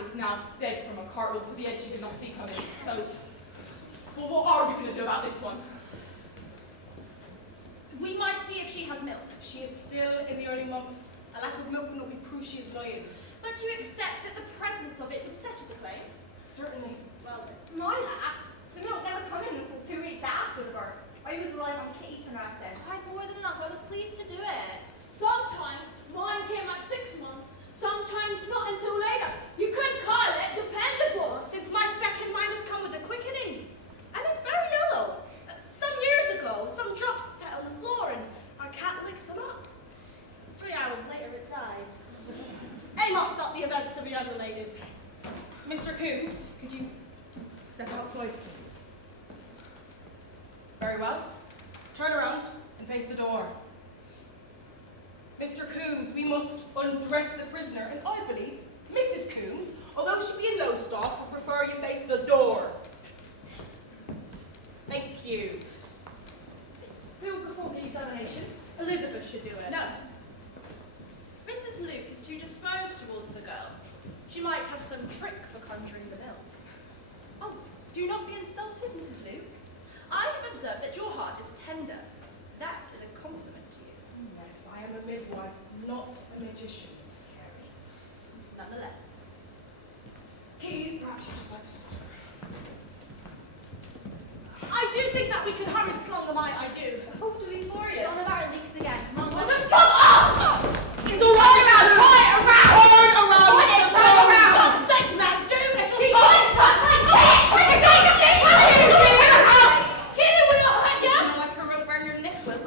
is now dead from a cartwheel to the edge she did not see coming. So, well, what are we going to do about this one? We might see if she has milk. She is still in the early months. A lack of milk will not be proof she is lying. But do you accept that the presence of it would set up a claim? Certainly. Well then. My lass, the milk never come in until 2 weeks after the birth. I was relying on Kitty to nurse it. I had more than enough. I was pleased to do it. Sometimes mine came at 6 months, sometimes not until later. You couldn't call it dependable. Since my second mine has come with a quickening. And it's very yellow. Some years ago, some drops fell on the floor and our cat licks them up. 3 hours later, it died. I must not the events to be unrelated. Mr. Coombs, could you step outside, please? Very well. Turn around and face the door. Mr. Coombs, we must undress the prisoner, and I believe Mrs. Coombs, although she be in Lowestoft, would prefer you face the door. Thank you. Who will perform the examination? Elizabeth should do it. No. Mrs. Luke is too disposed towards the girl. She might have some trick for conjuring the milk. Oh, do not be insulted, Mrs. Luke. I have observed that your heart is tender. That is a compliment to you. Yes, I am a midwife, not a magician, Miss Cary. Nonetheless. Kitty, perhaps you'd just like to stop her. I do think that we can hurry this along the line, I do. Hopefully for you. It's on about it leaks again. Come on, Just let's come off! It's all right, Turn around! Turn around, Turn Mr. around! Coombs! God's sake, man, do it! She's trying to touch my dick! Kitty, will you hurt ya? You like her rope burn your neck with?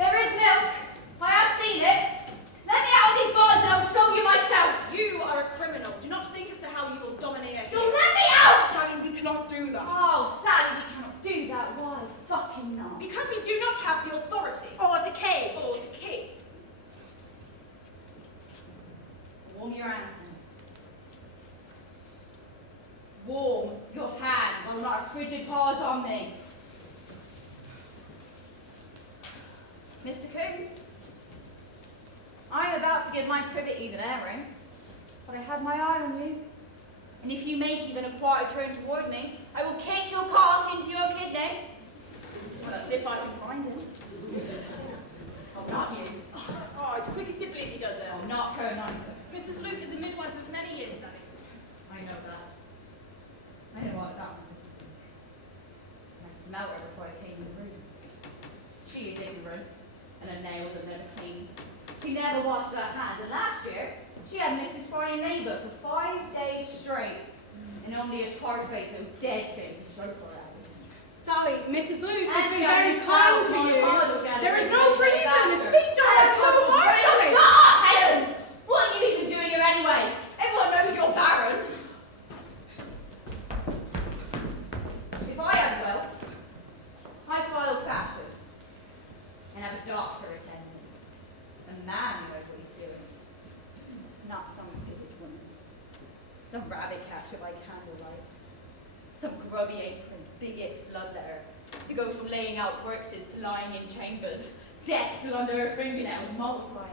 There is milk. I have seen it. Let me out of these bars and I'll show you myself. You are a criminal. Do not think as to how you will domineer You'll here. let me out! Sally, we cannot do that. Oh, Sally, we cannot do that. Why? Fucking not. Because we do not have the authority. Or the key. Or the key. Warm your hands then. Warm your hands. I will not have frigid paws on me. Mr. Coombs, I am about to give my privateers an airing, but I have my eye on you. And if you make even a quiet turn toward me, I will kick your cock into your kidney. Well, that's if I can find him. Oh, not you. Oh, it's quick as Stipulacy does it. Oh, not her neither. Mrs. Luke is a midwife of many years, Daddy. I know that. I know what that was. I smelled her before I came in the room. She is ignorant, and her nails are never clean. She never washed her hands, and last year, she had Mrs. Fry in labour for 5 days straight, and only a tart face and dead face to show for it. Sally, Mrs. Luke has And been she very had kind a to child you. on the bottle, There is Janet, no and reason to after. speak to her so harshly. Shut up, Helen! What are you even doing here anyway? Everyone knows you're barren. If I had wealth, I'd follow fashion and have a doctor attend me. A man who knows what he's doing. Not some village woman. Some rabbit catcher by candlelight. Some grubby apron, bigot bloodletter who goes from laying out corpses to lying in chambers, death still under her fingernails multiplying.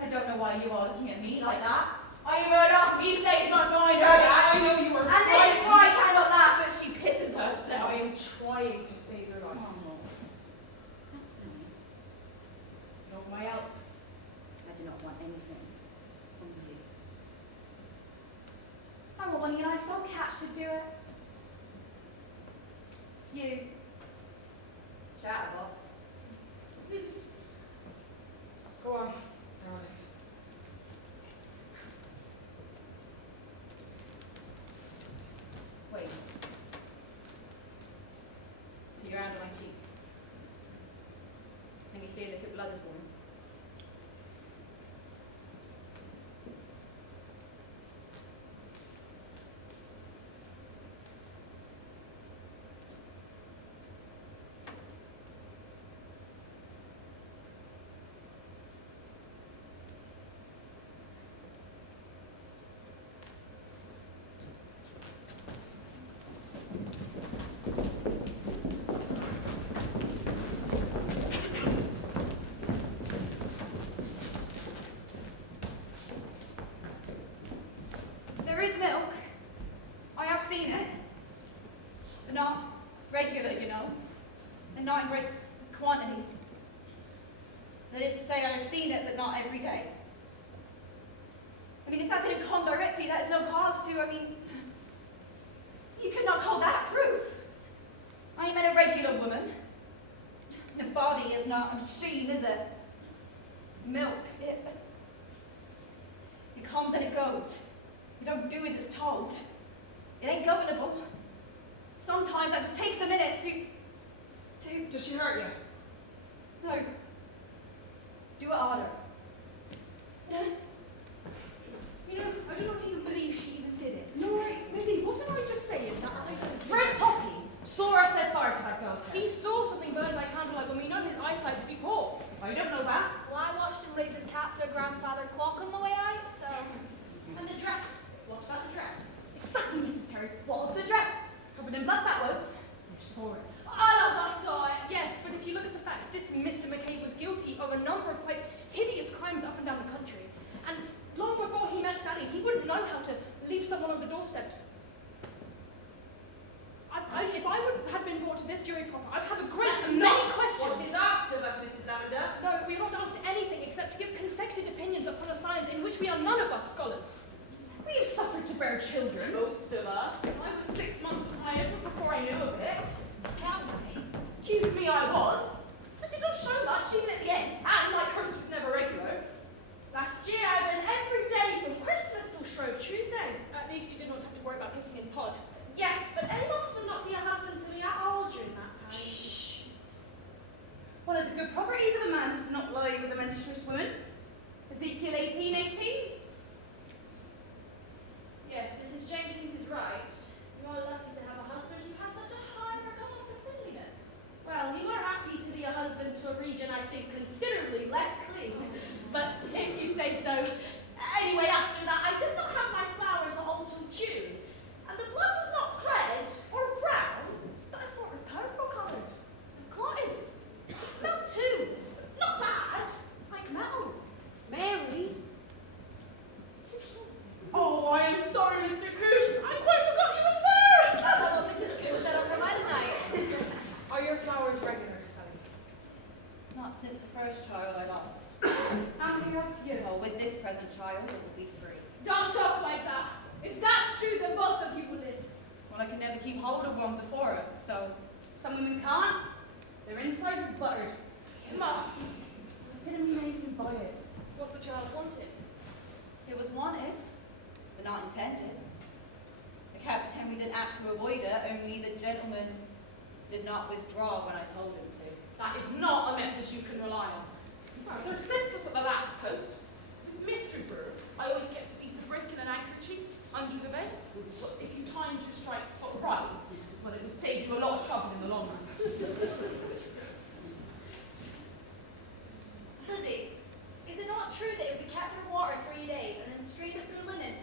I don't know why you are looking at me like that. Are you heard off if you say it's not fine, Sally, that? I know you are And Mrs. frightened. Fry cannot laugh, but she pisses herself. I am trying to save your life. Oh, that's nice. You want my help? I do not want anything from you. I want one of your nice old cats to do it. You. Chatterbox. Go on, Alice. Wait. Put your hand on my cheek. Let me feel if your blood is warm. say I've seen it, but not every day. I mean, if that didn't come directly, that is no cause to, I mean, you could not call that proof. I am a regular woman. The body is not a machine, is it? Milk, it comes and it goes. You don't do as it's told. It ain't governable. Sometimes it just takes a minute to... Does she hurt you? No. Do it harder. You know, I do not even believe she even did it. No, Lizzie, wasn't I just saying that Fred Poppy saw her set fire to that girl's head? He saw something burned by candlelight when we know his eyesight to be poor. I don't know that. Well, I watched him raise his cap to a grandfather clock on the way out, so... And the dress? What about the dress? Exactly, Mrs. Cary. What was the dress? Covered in blood, that was. You saw it. All of us saw it, yes, but if you look at the facts, this Mr. McCabe was guilty of a number of quite hideous crimes up and down the country. And long before he met Sally, he wouldn't know how to leave someone on the doorstep. If I would have been brought to this jury proper, I'd have a great many questions. What is asked of us, Mrs. Lavender? No, we're not asked anything except to give confected opinions upon a science in which we are none of us scholars. We have suffered to bear children. Most of us. I was 6 months with my infant before I knew of it. Excuse me, I was. But it don't show much even at the end. And my curse was never regular. Last year I went every day from Christmas till Shrove Tuesday. At least you did not have to worry about hitting in pod. Yes, but Amos would not be a husband to me at all during that time. Shh. One of the good properties of a man is to not lie with a menstruous woman. Ezekiel 18:18. Yes, Mrs. Jenkins is right. You are lucky to have a husband who has such a high regard for cleanliness. Well, you are happy to be a husband to a region I think considerably less clean. But if you say so. Anyway, after that, I did not have my flowers all till June. And the blood was not red or brown, but a sort of purple coloured. And clotted. Smelled too. Not bad. Like metal. Mary? Oh, I am sorry, Mr. Coombs. I quite forgot you was there. That's what Mrs. Coombs said on her wedding night. Are your flowers regular, Sally? Not since the first child I lost. And you Well, with this present child, it will be free. Don't talk like that. If that's true, then both of you will live. Well, I could never keep hold of one before it, so... Some women can't. Their insides are buttered. Mom. I didn't mean anything by it. What's the child wanted? It was wanted, but not intended. The captain we did act to avoid it, only the gentleman did not withdraw when I told him to. That is not a method you can rely on. Well, there's census at the last post. With mystery brewer, I always kept a piece of brick and an handkerchief under the bed. But if you timed your strike sort of right, well, it would save you a lot of trouble in the long run. Lizzie, is it not true that if we kept her water 3 days and then strained it through linen,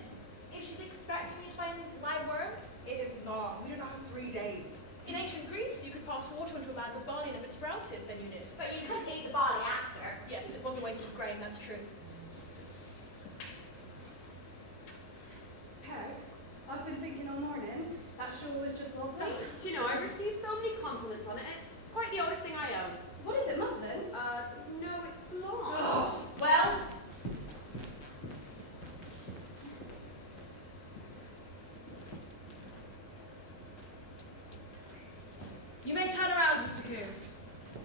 if she's expecting me to find live worms? It is not. We do not have 3 days. In ancient Greece, you could pass water into a bag of barley, and if it sprouted, then you did. But you couldn't eat the body after. Yes, it was a waste of grain, that's true. Hey, I've been thinking all morning. That shawl is just lovely. Do you know, I've received so many compliments on it. It's quite the oldest thing I own. What is it, muslin? No, it's long. Oh, well. You may turn around, Mr. Coombs.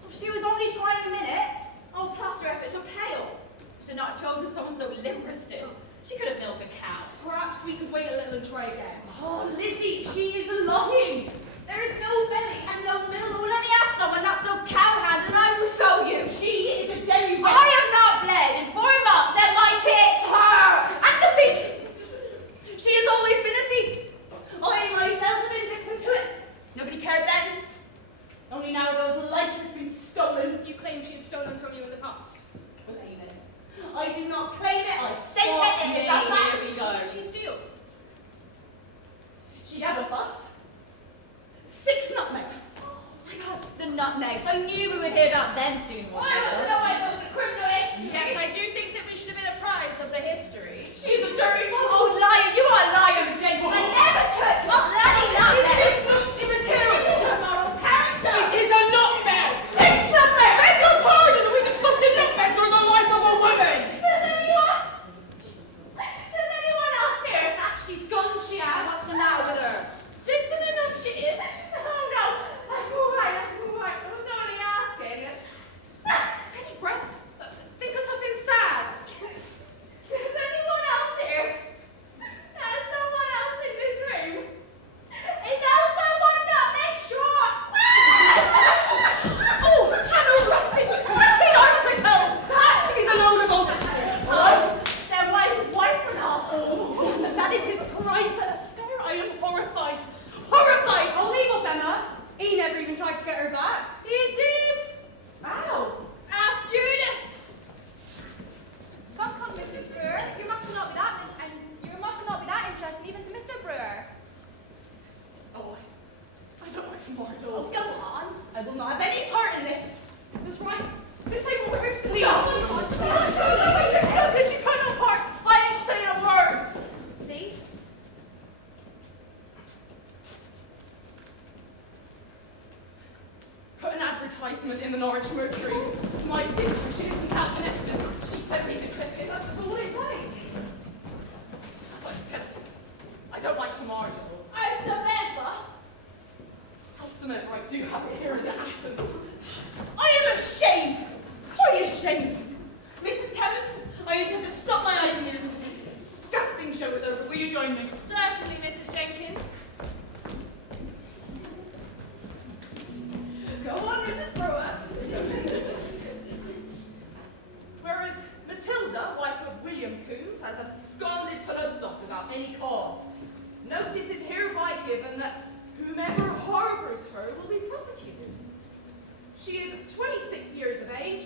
Well, she was only trying a minute. Oh, plus her efforts were pale. She had not chosen someone so limp-wristed. She could have milked a cow. Perhaps we could wait a little and try again. Oh, Lizzie, she is longing. There is no belly and no milk. Well, let me have someone not so cowhand, and I will show you. She is a demi I have not bled in 4 months, and my tits hurt. And the thief! She has always been a thief. I myself have been victim to it. Nobody cared then. Only now Rose life has been stolen. You claim she has stolen from you in the past. Claim it. I do not claim it, I state What it. It is name a fact. here we go. She steal. She'd have a fuss. 6 nutmegs. Oh my God, the nutmegs. I knew we would hear about them soon. I also know I was a criminalist. Yes, I do think that we should have been apprised of the history. She's a dirty Oh, liar, you are a liar, Jenkins. I never took your bloody nutmegs. It's not immaterial. It is a moral character. It is a nutmeg. 6 nutmegs. Beg your pardon. Are we discussing nutmegs or the life How could you put no parts? I ain't saying a word. Please? Put an advertisement in the Norwich Mercury. My sister, she lives in Catalina. She sent me the clipping. That's what it's like. As I said, I don't like to margin. Isobel. Howsoever, I do have it here as it happens. I am ashamed! Quite ashamed! Mrs. Kevin, I intend to stop my eyes and ears until this disgusting show is over. Will you join me? Certainly, Mrs. Jenkins. Go on, Mrs. Brewer. Whereas Matilda, wife of William Coombs, has absconded to Ludlow without any cause. Notice is hereby given that whomever harbors her will be prosecuted. She is 26 years of age,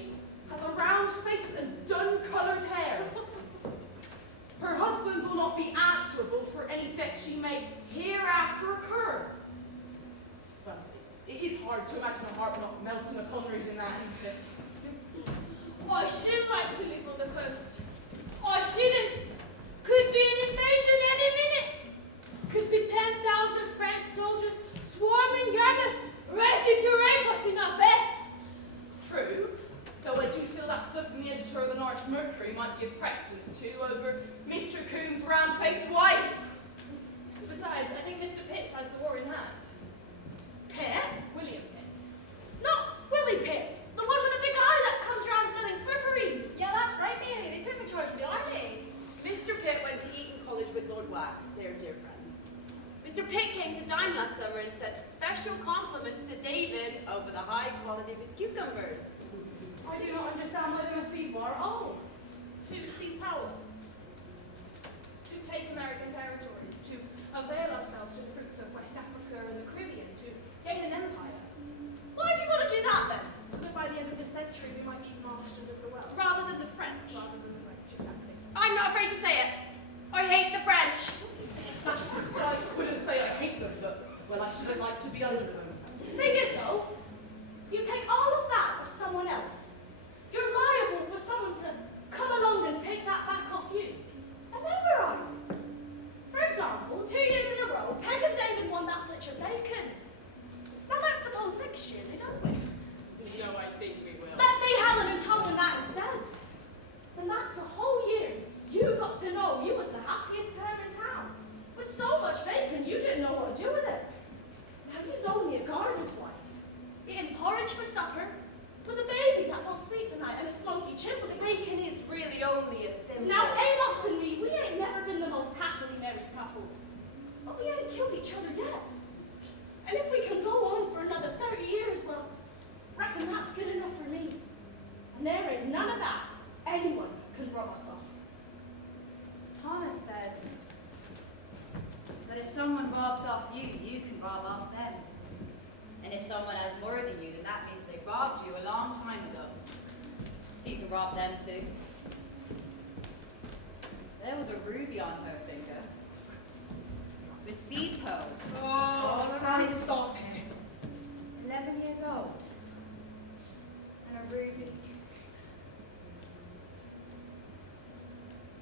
has a round face and dun-coloured hair. Her husband will not be answerable for any debt she may hereafter occur. Well, it is hard to imagine a heart not melting upon reading that, isn't it? I should like to live on the coast. I shouldn't. Could be an invasion any minute. Could be 10,000 French soldiers swarming Yarmouth, ready to rape us in our beds. True, though I do feel that stuff from the editor of the Norwich Mercury might give precedence to over Mr. Coombs' round-faced wife. Besides, I think Mr. Pitt has the war in hand. Pitt? William Pitt. Not Willie Pitt, the one with the big eye that comes around selling fripperies. Yeah, that's right, Mary. They put me in charge of the army. Mr. Pitt went to Eton College with Lord Wax. They're dear friends. Mr. Pitt came to dine last summer and sent special compliments to David over the high quality of his cucumbers. I do not understand why there must be war at all. To seize power. To take American territories. To avail ourselves of the fruits of West Africa and the Caribbean. To gain an empire. Why do you want to do that then? So that by the end of the century we might be masters of the world. Rather than the French. Rather than the French, exactly. I'm not afraid to say it. I hate the French. Well, I wouldn't say I hate them, but, well, I should have liked to be under them. Thing is though, you take all of that of someone else. You're liable for someone to come along and take that back off you. And then where are you? For example, 2 years in a row, Peg and David won that Fletcher Bacon. Now let's suppose next year they don't win. No, I think we will. Let's say Helen and Tom win that instead. Then that's a whole year you got to know you was the happiest pair in town. With so much bacon, you didn't know what to do with it. Now you's only a gardener's wife. Eating porridge for supper, with a baby that won't sleep tonight and a smoky chimney. Bacon is really only a symbol. Now Amos and me, we ain't never been the most happily married couple. But we ain't killed each other yet. And if we can go on for another 30 years, well, reckon that's good enough for me. And there ain't none of that anyone can rob us off. Thomas said that if someone robs off you, you can rob off them. And if someone has more than you, then that means they robbed you a long time ago. So you can rob them too. There was a ruby on her finger. With seed pearls. Oh, Sally, stop it. 11 years old. And a ruby.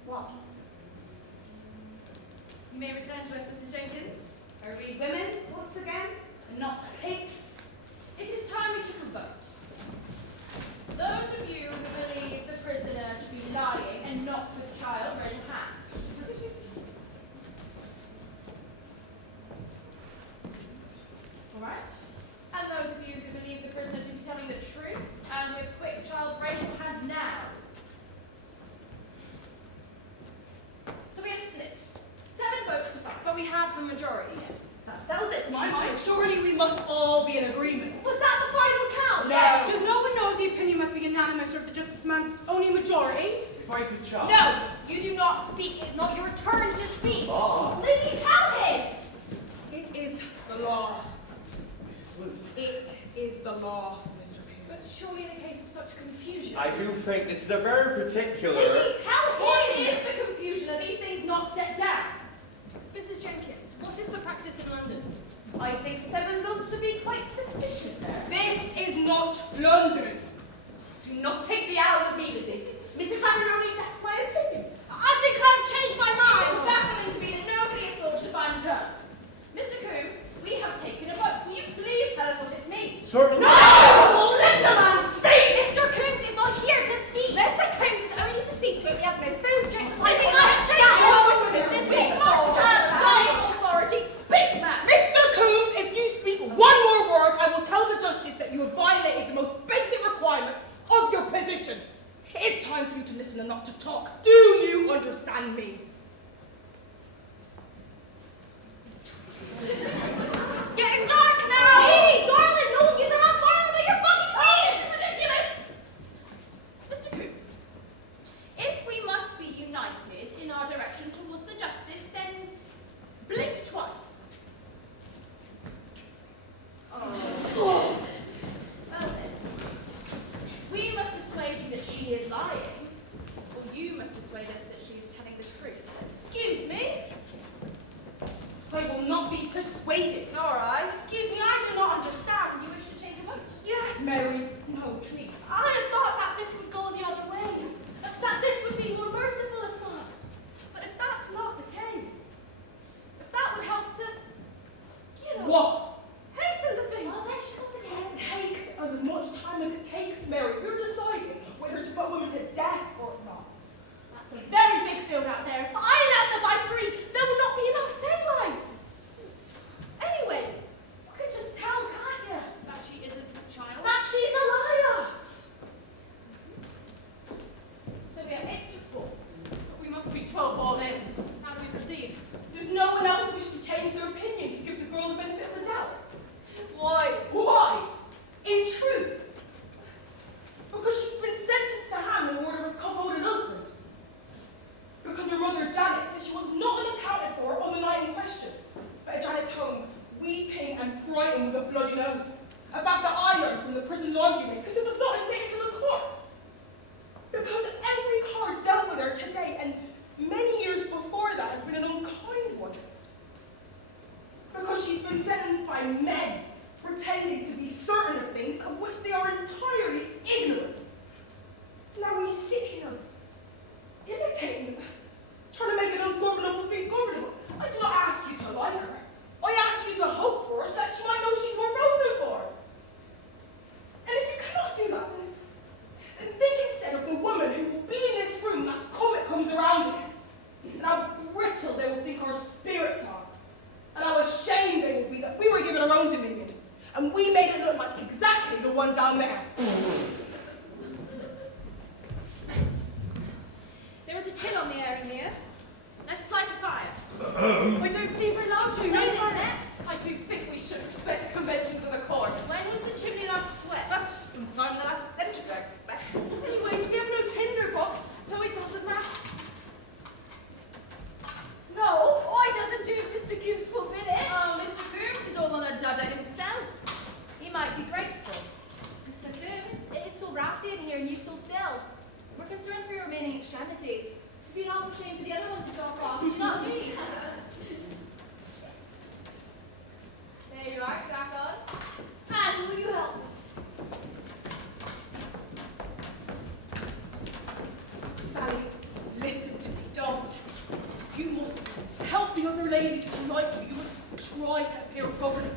What? You may return to us, Mrs. Jenkins. Are we women once again, and not pigs? It is time we took a vote. Those of you who believe the prisoner to be lying and not with child, raise your hand. All right. And those of you who believe the prisoner to be telling the truth and with quick child, raise your hand now. So we are split. 7 votes to 5, but we have the majority. Yes. That settles it to my mind. Surely we must all be in agreement. Was that the final count? Yes. Does no one know the opinion must be unanimous or if the justice man only majority? If I could chop. No, you do not speak. It's not your turn to speak. Boss. Lizzie, tell him. It is the law. Mrs. Lucie. It is the law, Mr. King. But surely in a case of such confusion. I do think this is a very particular. Lizzie, tell What him. is the confusion? Are these things not set down? Mrs. Jenkins, what is the practice in London? I think 7 votes would be quite sufficient there. This is not London. Do not take the owl with me, Lizzie. time for you to listen and not to talk. Do you understand me? Getting dark now! Hey, darling, no one gives a half darling about your fucking Oh, face! this is ridiculous! Mr. Coombs, if we must be united in our direction towards the justice, then blink twice. Oh. Well then, we must persuade you that she is lying, or you must persuade us that she is telling the truth. Excuse me? I will not be persuaded. Alright, excuse me, I do not understand. You wish to change your vote? Yes. Mary, no, please. I had thought that this would go the other way, that this would be more merciful if not. But if that's not the case, if that would help to, you know, What? hasten the thing. Oh, there she goes again. It takes as much time as it takes, Mary. You're deciding whether to put women to death or not. That's a very big field out there. If I allow them by 3, there will not be enough daylight. Anyway, you could just tell, can't you? That she isn't a child. That she's a liar. So we are 8 to 4. We must be 12 all in. How do we proceed? Does no one else wish to change their opinion to give the girl the benefit of the doubt? Why? Why? In truth. Because she's been sentenced to hang in order of a cuckolded husband. Because her mother Janet says she was not unaccounted for on the night in question. But at Janet's home, weeping and frightened with a bloody nose. A fact that I learned from the prison laundrymaid because it was not admitted to the court. Because every card dealt with her today and many years before that has been an unkind one. Because she's been sentenced by men pretending to be certain of things of which they are entirely ignorant. Now we sit here, imitating them, trying to make an ungovernable thing governable. I do not ask you to like her. I ask you to hope for her so that she might know she's worth hoping for. And if you cannot do that, then think instead of the woman who will be in this room when that comet comes around again, and how brittle they will think our spirits are, and how ashamed they will be that we were given our own dominion, and we made it look like exactly the one down there. There is a chill on the air in here. Let us light a fire. I don't believe we're allowed to. No, isn't it? I do think we should respect the conventions of the court. When was the chimney last swept? That's sometime in the last century, I expect. Anyways, we have no tinderbox, so it doesn't matter. No, I doesn't do Mr. Coombs forbid it. Oh, Mr. Coombs is all on a dudder himself. He might be grateful. Mr. Coombs, it is so rafty in here and you so still. We're concerned for your remaining extremities. It'd be an awful shame for the other one to drop off, do you not agree? There you are, crack on. And will you help me? Sally, listen to me, don't. You must help the other ladies to like you. You must try to appear governor.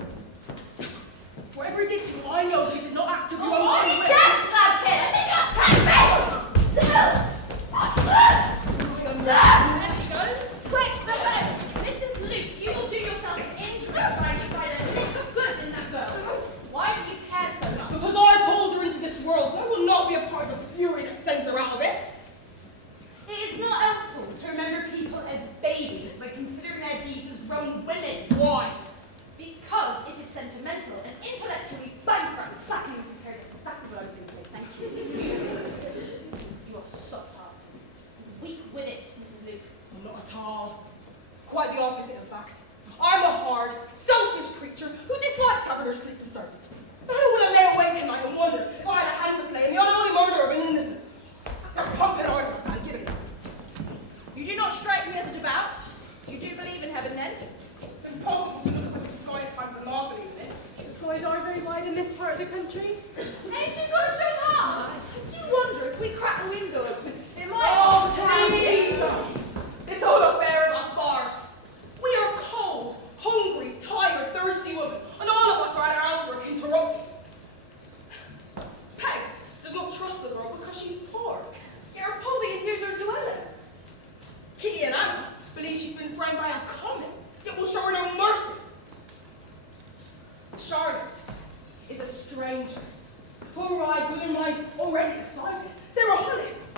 Whatever did to you, I know you did not act of your own free will. That's not kid! I think There she goes. Quick, the Mrs. Luke, you will do yourself an injury trying to find a lick of good in that girl. Why do you care so much? Because I pulled her into this world, and I will not be a part of the fury that sends her out of it. It is not helpful to remember people as babies by considering their deeds as grown women. Why? Because it is sentimental and intellectually bankrupt. Exactly, Mrs. Hurd. That's exactly what I was going to say. Thank you. You are so hard. Weak with it, Mrs. Luke. Not at all. Quite the opposite, in fact. I'm a hard, selfish creature who dislikes having her sleep disturbed. I don't want to lay awake at night and wonder if I had a hand to play in the unholy murder of an innocent. A puppet order, I'll give it. You do not strike me as a devout. You do believe in heaven, then? It's impossible to look up at the sky and find the mark, isn't it? The skies are very wide in this part of the country. Hey, she goes so hard. Do you wonder if we crack the window open, it might... Oh, please! This whole affair is a farce. We are cold, hungry, tired, thirsty women, and all of us are at our house working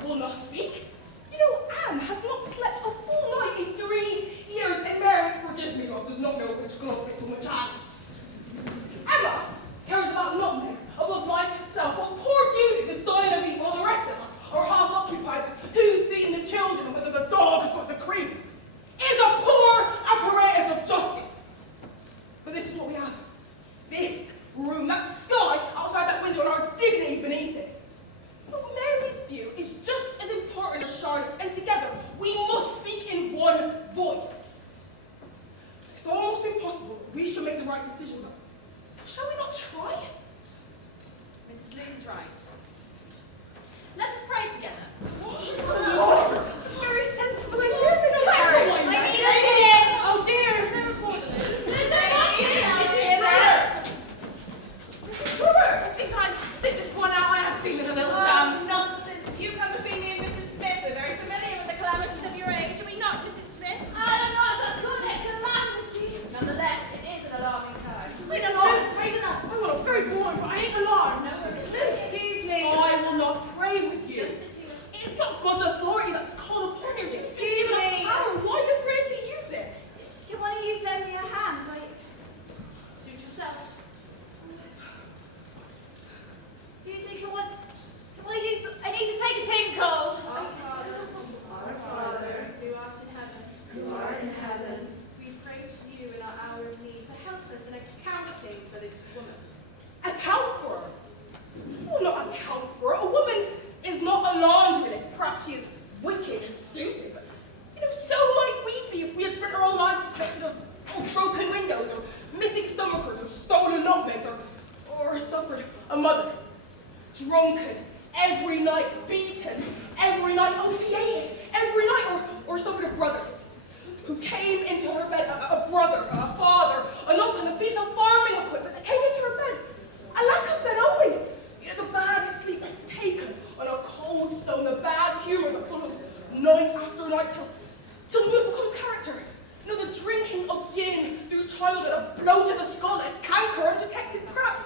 will not speak. You know, Anne has not slept a full night in 3 years, and Mary, forgive me, Lord, does not know which glove fits on which hand. Emma cares about nutmegs above life itself, while poor Judith is dying of heat while the rest of us are half occupied with who's feeding the children and whether the dog has got the cream. Is a poor apparatus of justice. But this is what we have. This room, that sky outside that window, and our dignity beneath it. But Mary's view is just as important as Charlotte's, and together we must speak in one voice. It's almost impossible that we should make the right decision, though. Shall we not try? Mrs. Luke is right. Let us pray together. Oh, Lord! Very sensible idea, Mrs. Cary. I need a kiss. Oh dear! Mrs. Brewer, I think I'd sit this one out. I am feeling a little down. Nonsense. You come between me and Mrs. Smith. We're very familiar with the calamities of your age, are we not, Mrs. Smith? I don't know if that's good at calamity. Nonetheless, it is an alarming time. Wait, alarm! I want a very boring, but I ain't alarmed. No, Mrs. Smith. Excuse me. I will not pray with you. Just sit here. It's not God's authority that's called upon you. It's Excuse given me. a power. Why are you afraid to use it? You want to use them in your hand, like, Suit yourself. excuse me, can I use, I need to take a tinkle. Our Father, who art in heaven, who art in heaven, we pray to you in our hour of need to help us in accounting for this woman. Account for her. Oh, not account for her. A woman is not a laundress. Perhaps she is wicked and stupid, but, you know, so might we be if we had spent our whole lives suspected of broken windows, or missing stomachers, or stolen nutmegs, or suffered a mother. Drunken, every night, beaten, every night, opiated, every night, or suffered a brother who came into her bed, a brother, a father, an uncle, a piece of farming equipment that came into her bed. A lack of bed only. You know, the bad sleep that's taken on a cold stone, the bad humor that follows night after night till mood becomes character. You know, the drinking of gin through childhood, a blow to the skull, a canker undetected, perhaps.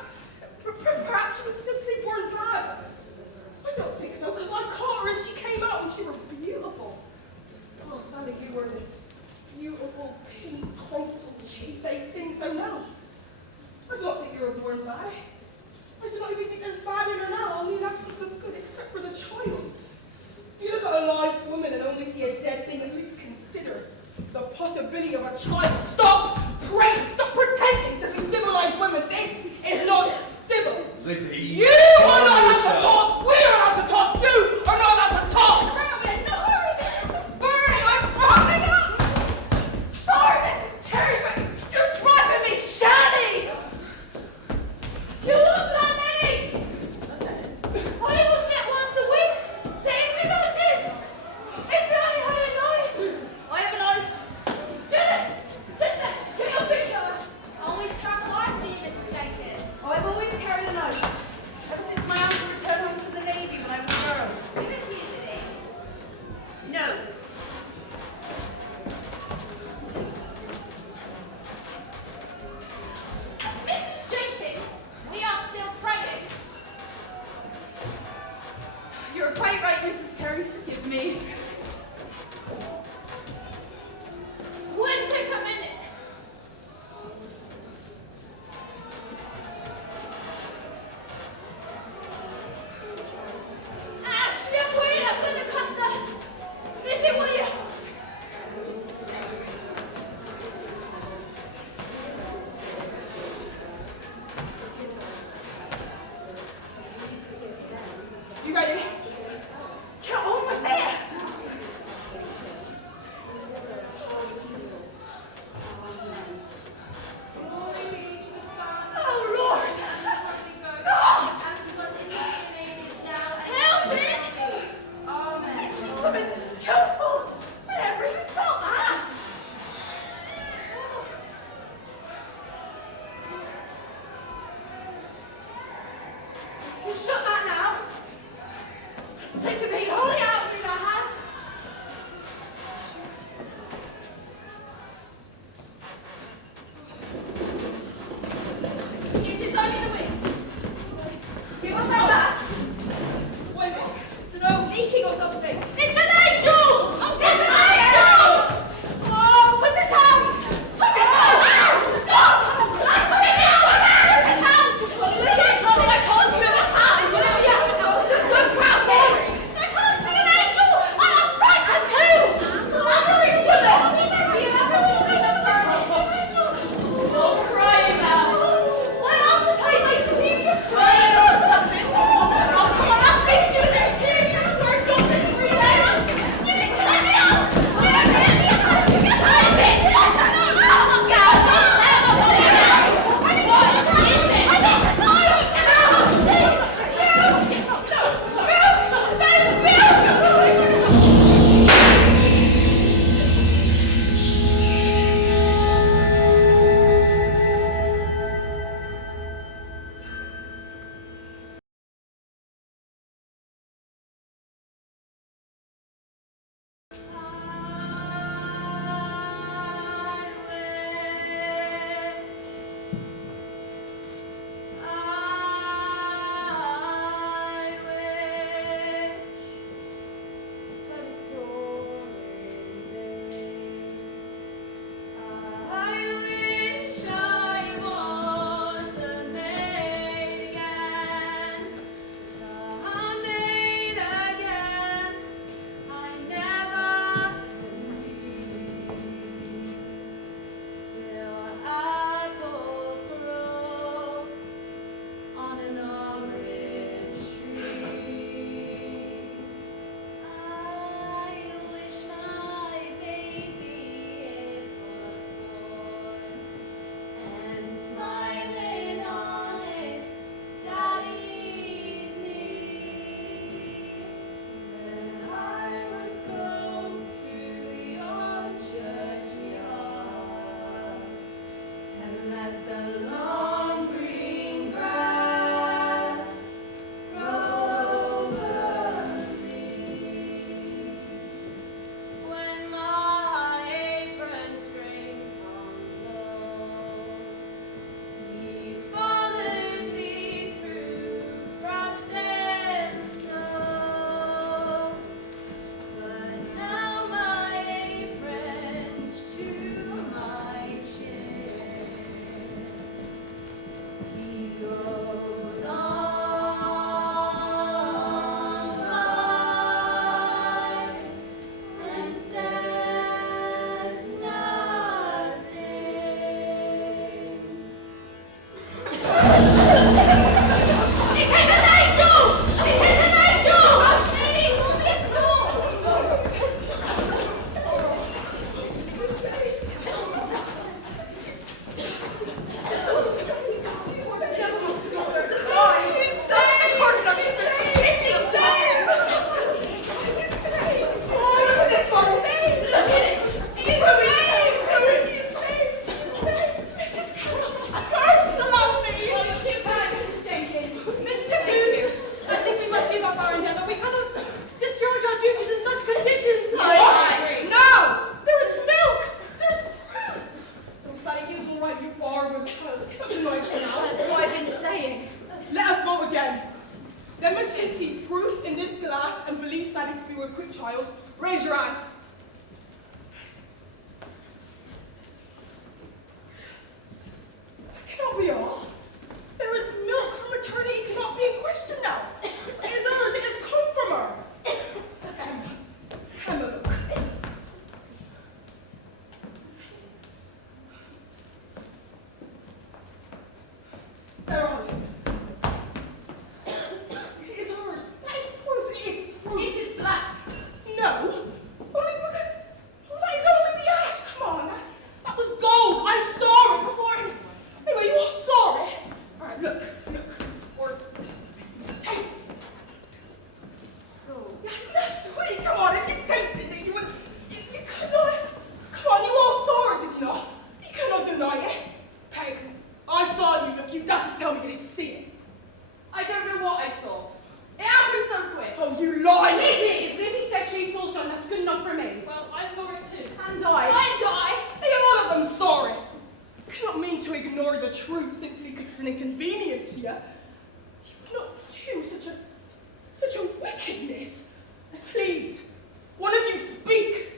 Perhaps she was simply born bad. I don't think so, because I caught her as she came out and she was beautiful. Oh, Sally, you were this beautiful, pink, crumpled, she-faced thing, so now. I do not think you were born bad. I do not even think there's bad in her now, only an absence of good, except for the child. You look at a live woman and only see a dead thing, at least consider the possibility of a child. Stop praying, stop pretending to be civilized women. This is not civil. Lizzie, You are not allowed to talk. We are allowed to talk. You are not allowed to talk. Burn! I'm propping up! Sorry, Mrs. Cary, but you're driving me shatty! You look like me! I was met once a week. Same with that dish. If I had a knife. I have a knife. Judith, sit there. Get your picture. Always travel life for you, Mrs. Jenkins. I've always carried a knife. Ever since my uncle returned home from the Navy when I was a girl. Give it to you today. No. Mrs. Jenkins, we are still praying. You're quite right, Mrs. Cary, forgive me. Wait, take a minute. Actually, I'm worried I'm gonna cut the... Is it what you... You ready? Get on with it. you were a quick child, raise your hand. That cannot be all. There is milk. Her maternity cannot be in question now. It is hers. It has come from her. Have a look. Sarah Hollis. It is hers. That is proof. It is proof. It is black. No. Only because that is only the ash. Come on. That was gold. I saw it before. Anyway, you all saw it. All right, look. Or taste it. Oh. Yes, sweet. Come on, if you tasted it, you would. You could not. Come on, you all saw it, did you not? You cannot deny it. Peg, I saw you. Look, you doesn't tell me you didn't see it. I don't know what I saw. It happened so quick. Oh, you lie. Lizzie, if Lizzie said she saw something, that's good enough for me. Well, I saw it too. And I. They all of them saw it. You cannot mean to ignore the truth simply because it's an inconvenience to you. You cannot do such a wickedness. Please, one of you speak.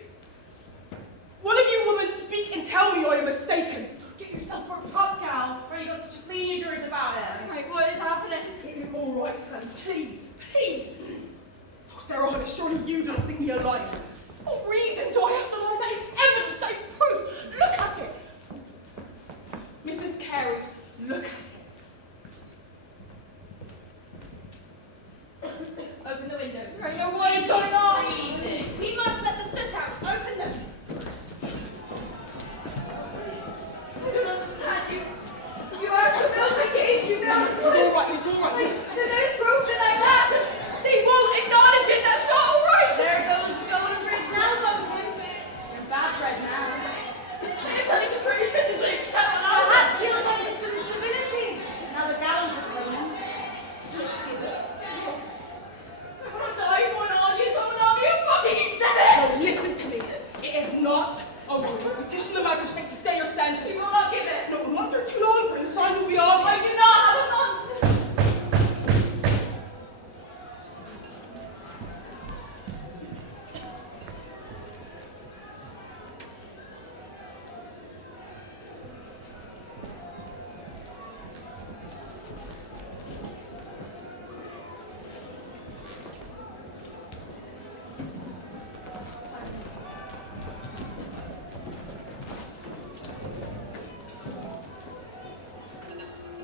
One of you women speak and tell me I am mistaken. Get yourself worked up, gal, or you got such a clean injuries about it. Right, what is happening? It is all right, son. Please. Oh, Sarah Hollis, surely you don't think me alive. What reason do I have to lie? That is evidence. That is proof. Look at it. Mrs. Cary, look at it. Open the windows. Right, no, what is going on? Freezing. We must let the soot out. Open them. I don't understand you. You asked for milk, I gave you milk. It's all right. It's all right. There's proof in that glass. They won't acknowledge it. That's not all right. There goes your golden bridge now, Pumpkin. You're bad bread now. You're telling the truth. This is like Perhaps you'll have some civility. Now the gallows are coming. I'm gonna die for an audience. I'm gonna be a fucking exhibit. No, listen to me. It is not over. Petition the magistrate to stay your sentence. You will not give it. No, not for too long, but the signs will be obvious. I do not have a gun.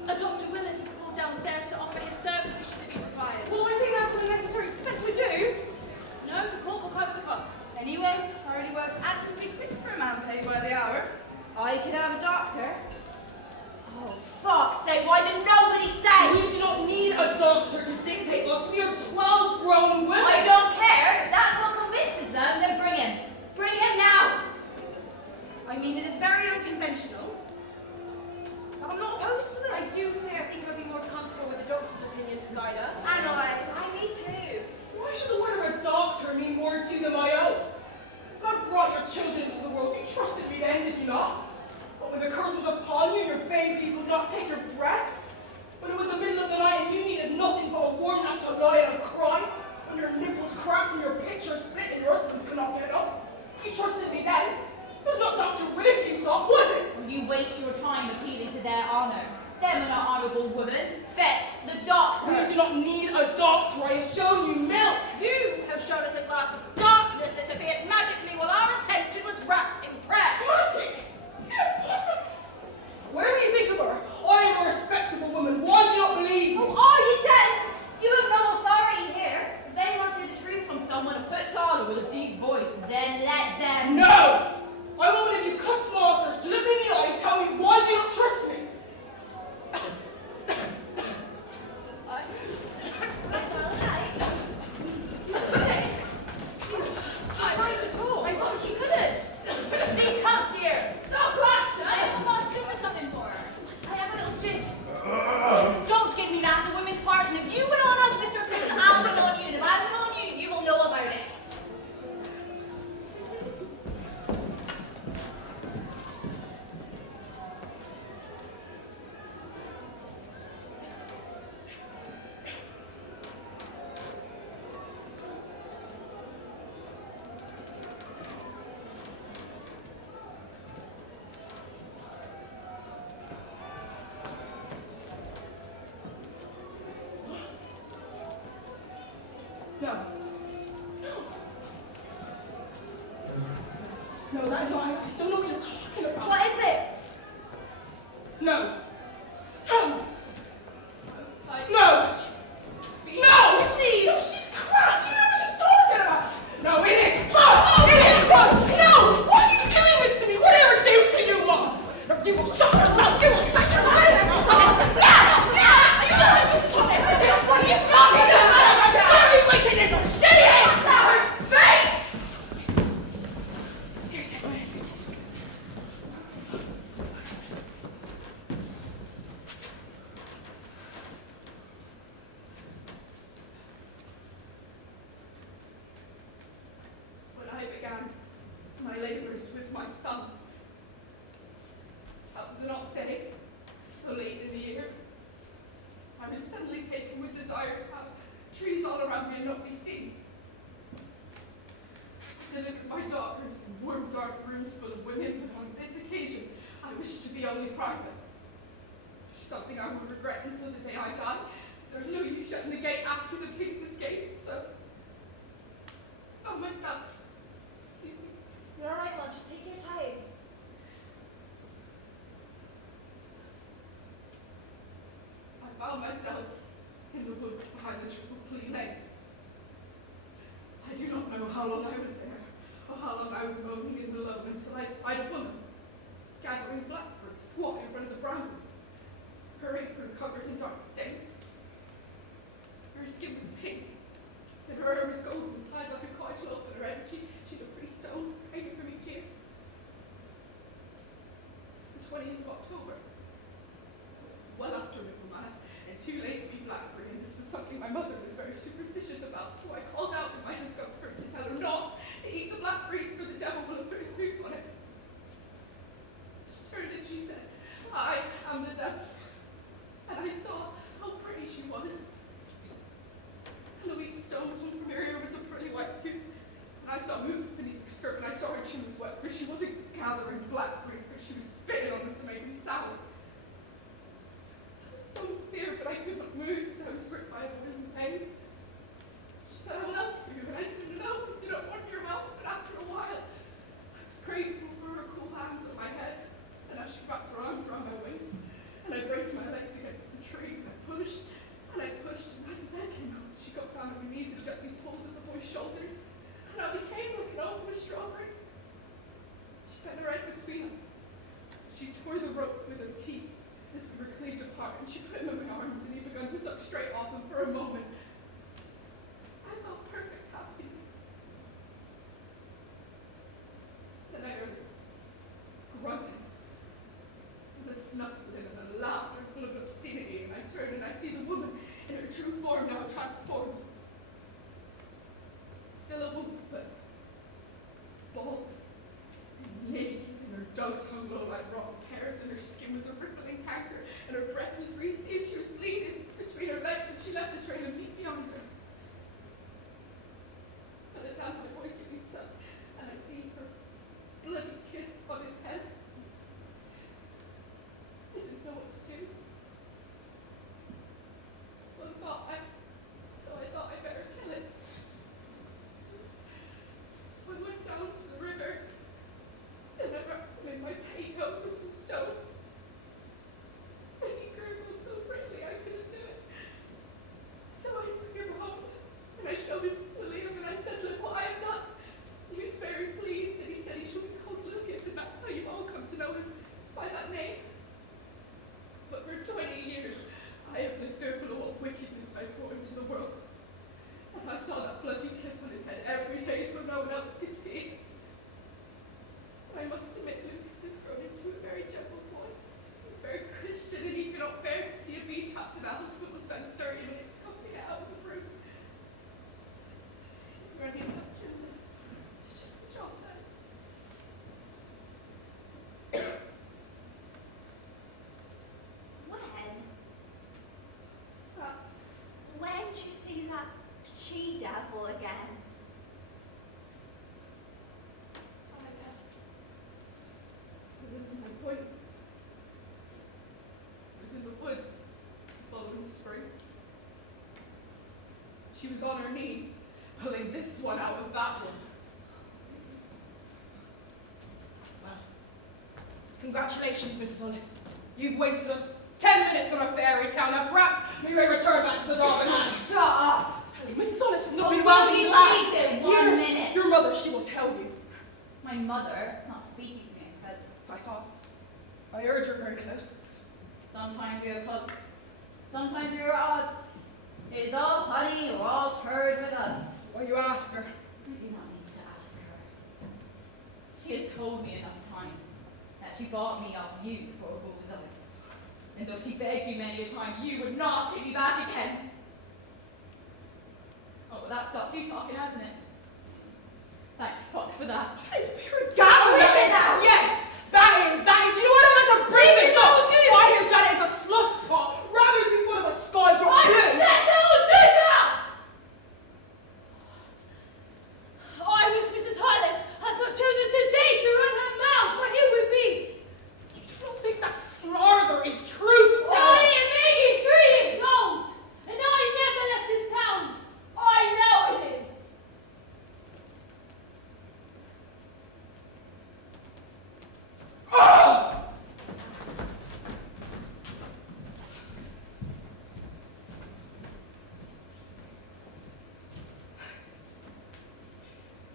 Dr. Willis has called downstairs to offer his services should they be required. Well, I think that's what the necessary expense we do. No, the court will cover the costs. Anyway, already works admirably quick for a man paid by the hour. I could have a doctor. Oh, fuck's sake, why did nobody say? We do not need a doctor to dictate us. We are 12 grown women. I don't care. If that's what convinces them, then bring him. Bring him now. I mean, it is very unconventional. I'm not opposed to it. I do say I think I'd be more comfortable with the doctor's opinion to guide us. And I me too. Why should the word of a doctor mean more to you than my own? When I brought your children into the world, you trusted me then, did you not? But when the curse was upon you and your babies would not take your breast, when it was the middle of the night and you needed nothing but a warm lamp to lie and cry, when your nipples cracked and your picture split and your husbands could not get up, you trusted me then. It was not Dr. Willis you saw, was it? You waste your time appealing to their honor. Them are not honorable women. Fetch the doctor. We do not need a doctor. I have shown you milk. You have shown us a glass of darkness that appeared magically while our attention was wrapped in prayer. Magic? Impossible. Whatever you think of her, I am a respectable woman. Why do you not believe me? Oh, are you dense? You have no authority here. If they want to hear the truth from someone a foot taller with a deep voice, then let them. No! I want one of you cuss mockers to look me in the eye and tell me why do you not trust me? No, that is not. I don't know what you're talking about. What is it? No. No. No. No. See, No, she's crap. She knows what she's talking about. No, it is. No, it is. No. Why are you doing this to me? Whatever do to you, Mom. You will shut her mouth. You will cut her eyes. What are you talking about? Dirty wickedness. Shitty. Allow her to speak. Here's it. when I began my labors with my son, that was an odd day, so late in the year. I was suddenly taken with desire to have trees all around me and not be seen. I delivered my daughters in warm, dark rooms full of women, but on this occasion, I wished to be only private. Something I would regret until the day I die. There's no use shutting the gate after the pigs escape, so I found myself. Excuse me. You're all right, love. Just take your time. I found myself in the woods behind the triple plea lane. I do not know how long I was there, or how long I was moaning in the loam until I spied a woman gathering blackberries squat in front of the brambles, her apron covered in dark stains. Her skin was pink, and her hair was golden, tied like a cottage loaf in her head. She looked pretty stoned, praying for me cheer. It's the 20th of October, well after Michaelmas, and too late to be blackberry, and this was something my mother was very superstitious about, so I called out in my discomfort to tell her not to eat the blackberries, for the devil will have put his food on it. She turned and she said, I am the devil. And I saw how pretty she was. And the weak stone wound from her ear was a pretty white tooth. And I saw moves beneath her skirt, and I saw her chin was wet, for she wasn't gathering blackberries, but she was spitting on them to make me sour. I was so in fear, but I could not move, because I was gripped by a burning pain. She said, I will help you. And I said, no, I do not want your help. But after a while, I was grateful for her cool hands on my head. And as she wrapped her arms around my waist, and I braced my legs against the tree, and I pushed, and as his head came out, she got down on her knees and gently pulled at the boy's shoulders, and I became like an open strawberry. She bent her head between us. She tore the rope with her teeth as we were cleaved apart, and she put him in my arms, and he began to suck straight off, and for a moment, I felt perfect happiness. Then I heard grunting, and the snuffling, and the laughter full of obscenity, and I turn and I see the woman in her true form now transformed. Still a woman, but bald and naked, and her dugs hung low like rotten carrots, and her skin was a rippling canker, and her breath was receding. She was bleeding between her legs, and she left the trail and beat beyond her. By the time my boy gets up, and I see her bloody kiss on his head, I didn't know what to do. So I thought I better kill it. So I went down to the river, and I wrapped him in my petticoat with some stones. And he gurgled so prettily I couldn't do it. So I took him home, and I showed him to Aaliyah, and I said, look what I've done. He was very pleased, and he said he should be called Lucas, and that's how you've all come to know him, by that name. But for 20 years, I have been fearful of what wickedness I brought into the world. And I saw that bloody kiss on his head every day, but no one else could see it. And I must admit, Lucas has grown into a very gentle boy. He's very Christian, and he cannot bear to see a bee trapped in a house, but will spend 30 minutes coaxing it out of the broom. He's running up gently. It's just a job then. When did you see that she-devil again? So this is my point. I was in the woods the following spring. She was on her knees, pulling this one out of that one. Congratulations, Mrs. Salis. You've wasted us 10 minutes on a fairy tale. Now perhaps we may return back to the dog and house. Shut up! Sally, Mrs. Salis has not Well, been well will these you last please do 1 years. minute? Your mother, she will tell you. My mother is not speaking to me, but I thought. I heard you're very close. sometimes we are close. Sometimes we are at odds. It is all honey or all turd with us. Why you ask her? I do not need to ask her. She has told me enough times that she bought me off you for a gold desire. And though she begged you many a time, you would not take me back again. Oh, well, that stopped you talking, hasn't it? Thank fuck for that. That is pure gallon. Is it now? Yes, that is. You know what I like to bring this don't up? do it. Why here, Janet, is a slush pot rather too full of a sky drop I blue. said don't do that! Oh, I wish Mrs. Hollis has not chosen today to run her mouth, but here we be. You don't think that slarther is truth, I Sally? am 83 years old, and I never left this town. I know it is. Oh!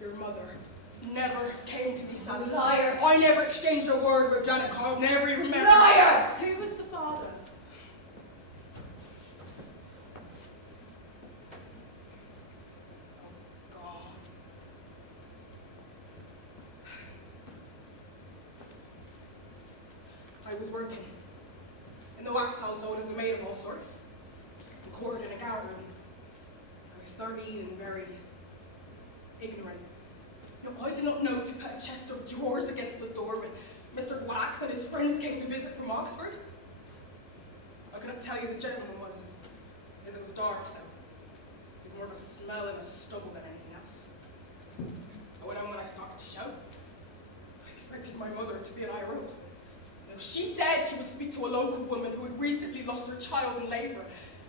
Your mother never came to me, Sally. Liar. I never exchanged a word with Janet Carr. Never even met her. Liar! Who was the father? God. I was working in the wax household as a maid of all sorts, quartered in a gown room. I was 13 and very ignorant. No, I did not know to put a chest of drawers against the door when Mr. Wax and his friends came to visit from Oxford. I couldn't tell you the gentleman was, as it was dark, so it was more of a smell and a stubble than anything else. I went on when I started to shout. I expected my mother to be an eye road. She said she would speak to a local woman who had recently lost her child in labor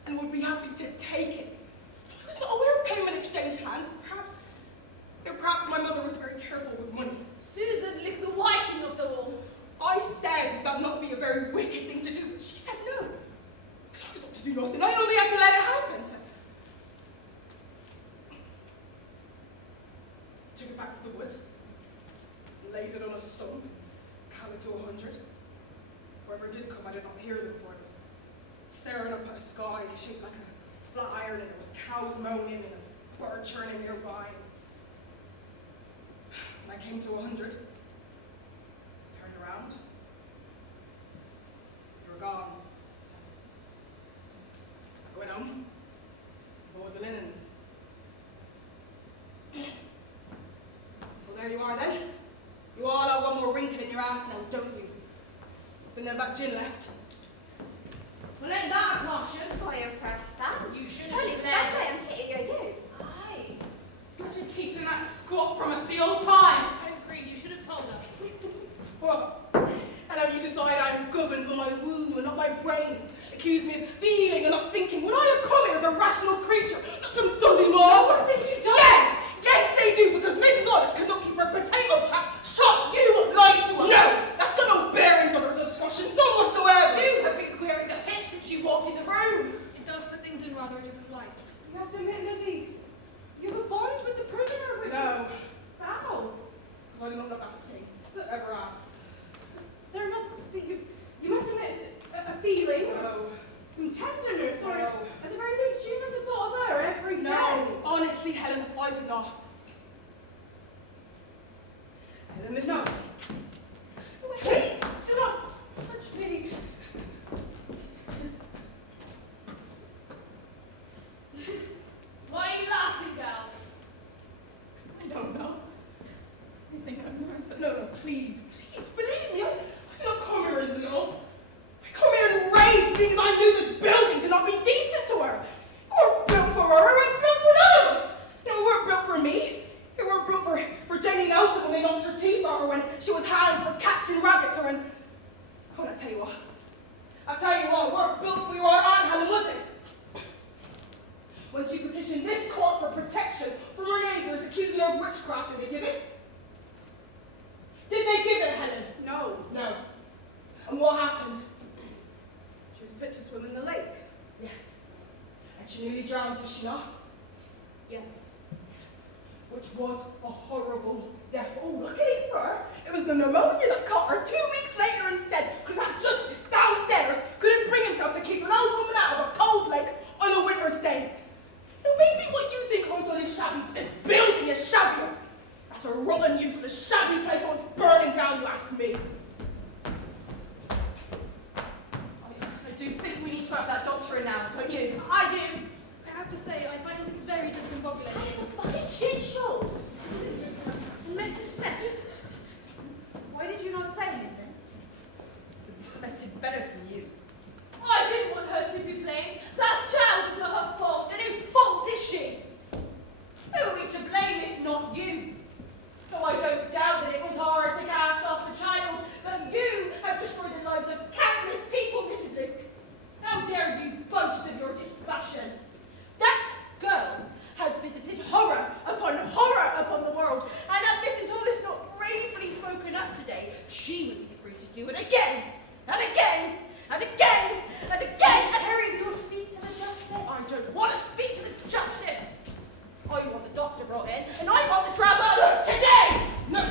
and would be happy to take it. I was not aware of payment exchange hands. Perhaps my mother was very careful with money. Susan licked the whiting of the walls. I said would that not be a very wicked thing to do, but she said no. Because I was not to do nothing. I only had to let it happen. So I took it back to the woods, laid it on a stone, counted to 100. Whoever did come, I did not hear them, for it was staring up at a sky shaped like a flat iron, and there was cows moaning and a bird churning nearby. When I came to 100, turned around, you were gone. I went home, bought the linens. Well, there you are then. You all have one more wrinkle in your ass now, don't you? So then that gin left. Well, ain't that a caution? Why, you're protestant. You shouldn't Well, have it's said that it. I am pity you. Aye. Imagine keeping that squat from us the old time. I agree, you should have told us. What? And now you decide I'm governed by my womb and not my brain. Accuse me of feeling and not thinking when I have come here as a rational creature, not some duzzy lawyer. Yes! Yes, they do, because Mrs. Hollis could not keep her potato trap shut. You lied to us. No! That's got no bearings on our discussions, none whatsoever. You have been queering the pitch since you walked in the room. It does put things in rather a different light. You have to admit, Lizzie, you have a bond with the prisoner, Richard. No, How? because I did not know that thing. Ever after. There are nothing, but you must admit a feeling, No. some tenderness, or No. at the very least, you must have thought of her every day. No, honestly, Helen, I did not. Helen, listen. No. Wait, do not touch me. Why are you laughing, gal? I don't know. I think I'm nervous. No, please, believe me. I did not come here in love. I come here in rage because I knew this building could not be decent to her. You weren't built for her, you weren't built for none of us. You weren't built for me. You weren't built for Jenny Nelson when they knocked her teeth out, or when she was hanged for catching rabbits, or when... Oh, I'll tell you what. We weren't built for your Aunt Helen, was it? When she petitioned this court for protection from her neighbours accusing her of witchcraft, did they give it? Did they give it, Helen? No. No. And what happened? She was put to swim in the lake. Yes. And she nearly drowned, did she not? Yes. Yes. Which was a horrible death. Oh, luckily for her, it was the pneumonia that caught her 2 weeks later instead, because that justice downstairs couldn't bring himself to keep an old woman out of a cold lake on a winter's day. Now maybe what you think I've done is shabby, but this building is shabbier. That's a rotten, useless, shabby place once burning down, you ask me. I do think we need to have that doctor in now, don't you? I do. I have to say, I find this very discombobulating. It's a fucking shit show. Mrs. Smith, why did you not say anything? I expected better from you. I didn't want her to be blamed. That child is not her fault. Then whose fault is she? Who are we to blame if not you? Oh, I don't doubt that it was hard to cast off the child, but you have destroyed the lives of countless people, Mrs. Luke. How dare you boast of your dispassion? That girl has visited horror upon the world, and had Mrs. Hollis not bravely spoken up today, she would be free to do it again, and again, and again, and again. And Harry, you'll speak to the justice. I don't want to speak to the justice. I want the doctor brought in, and I want the trouble today. No.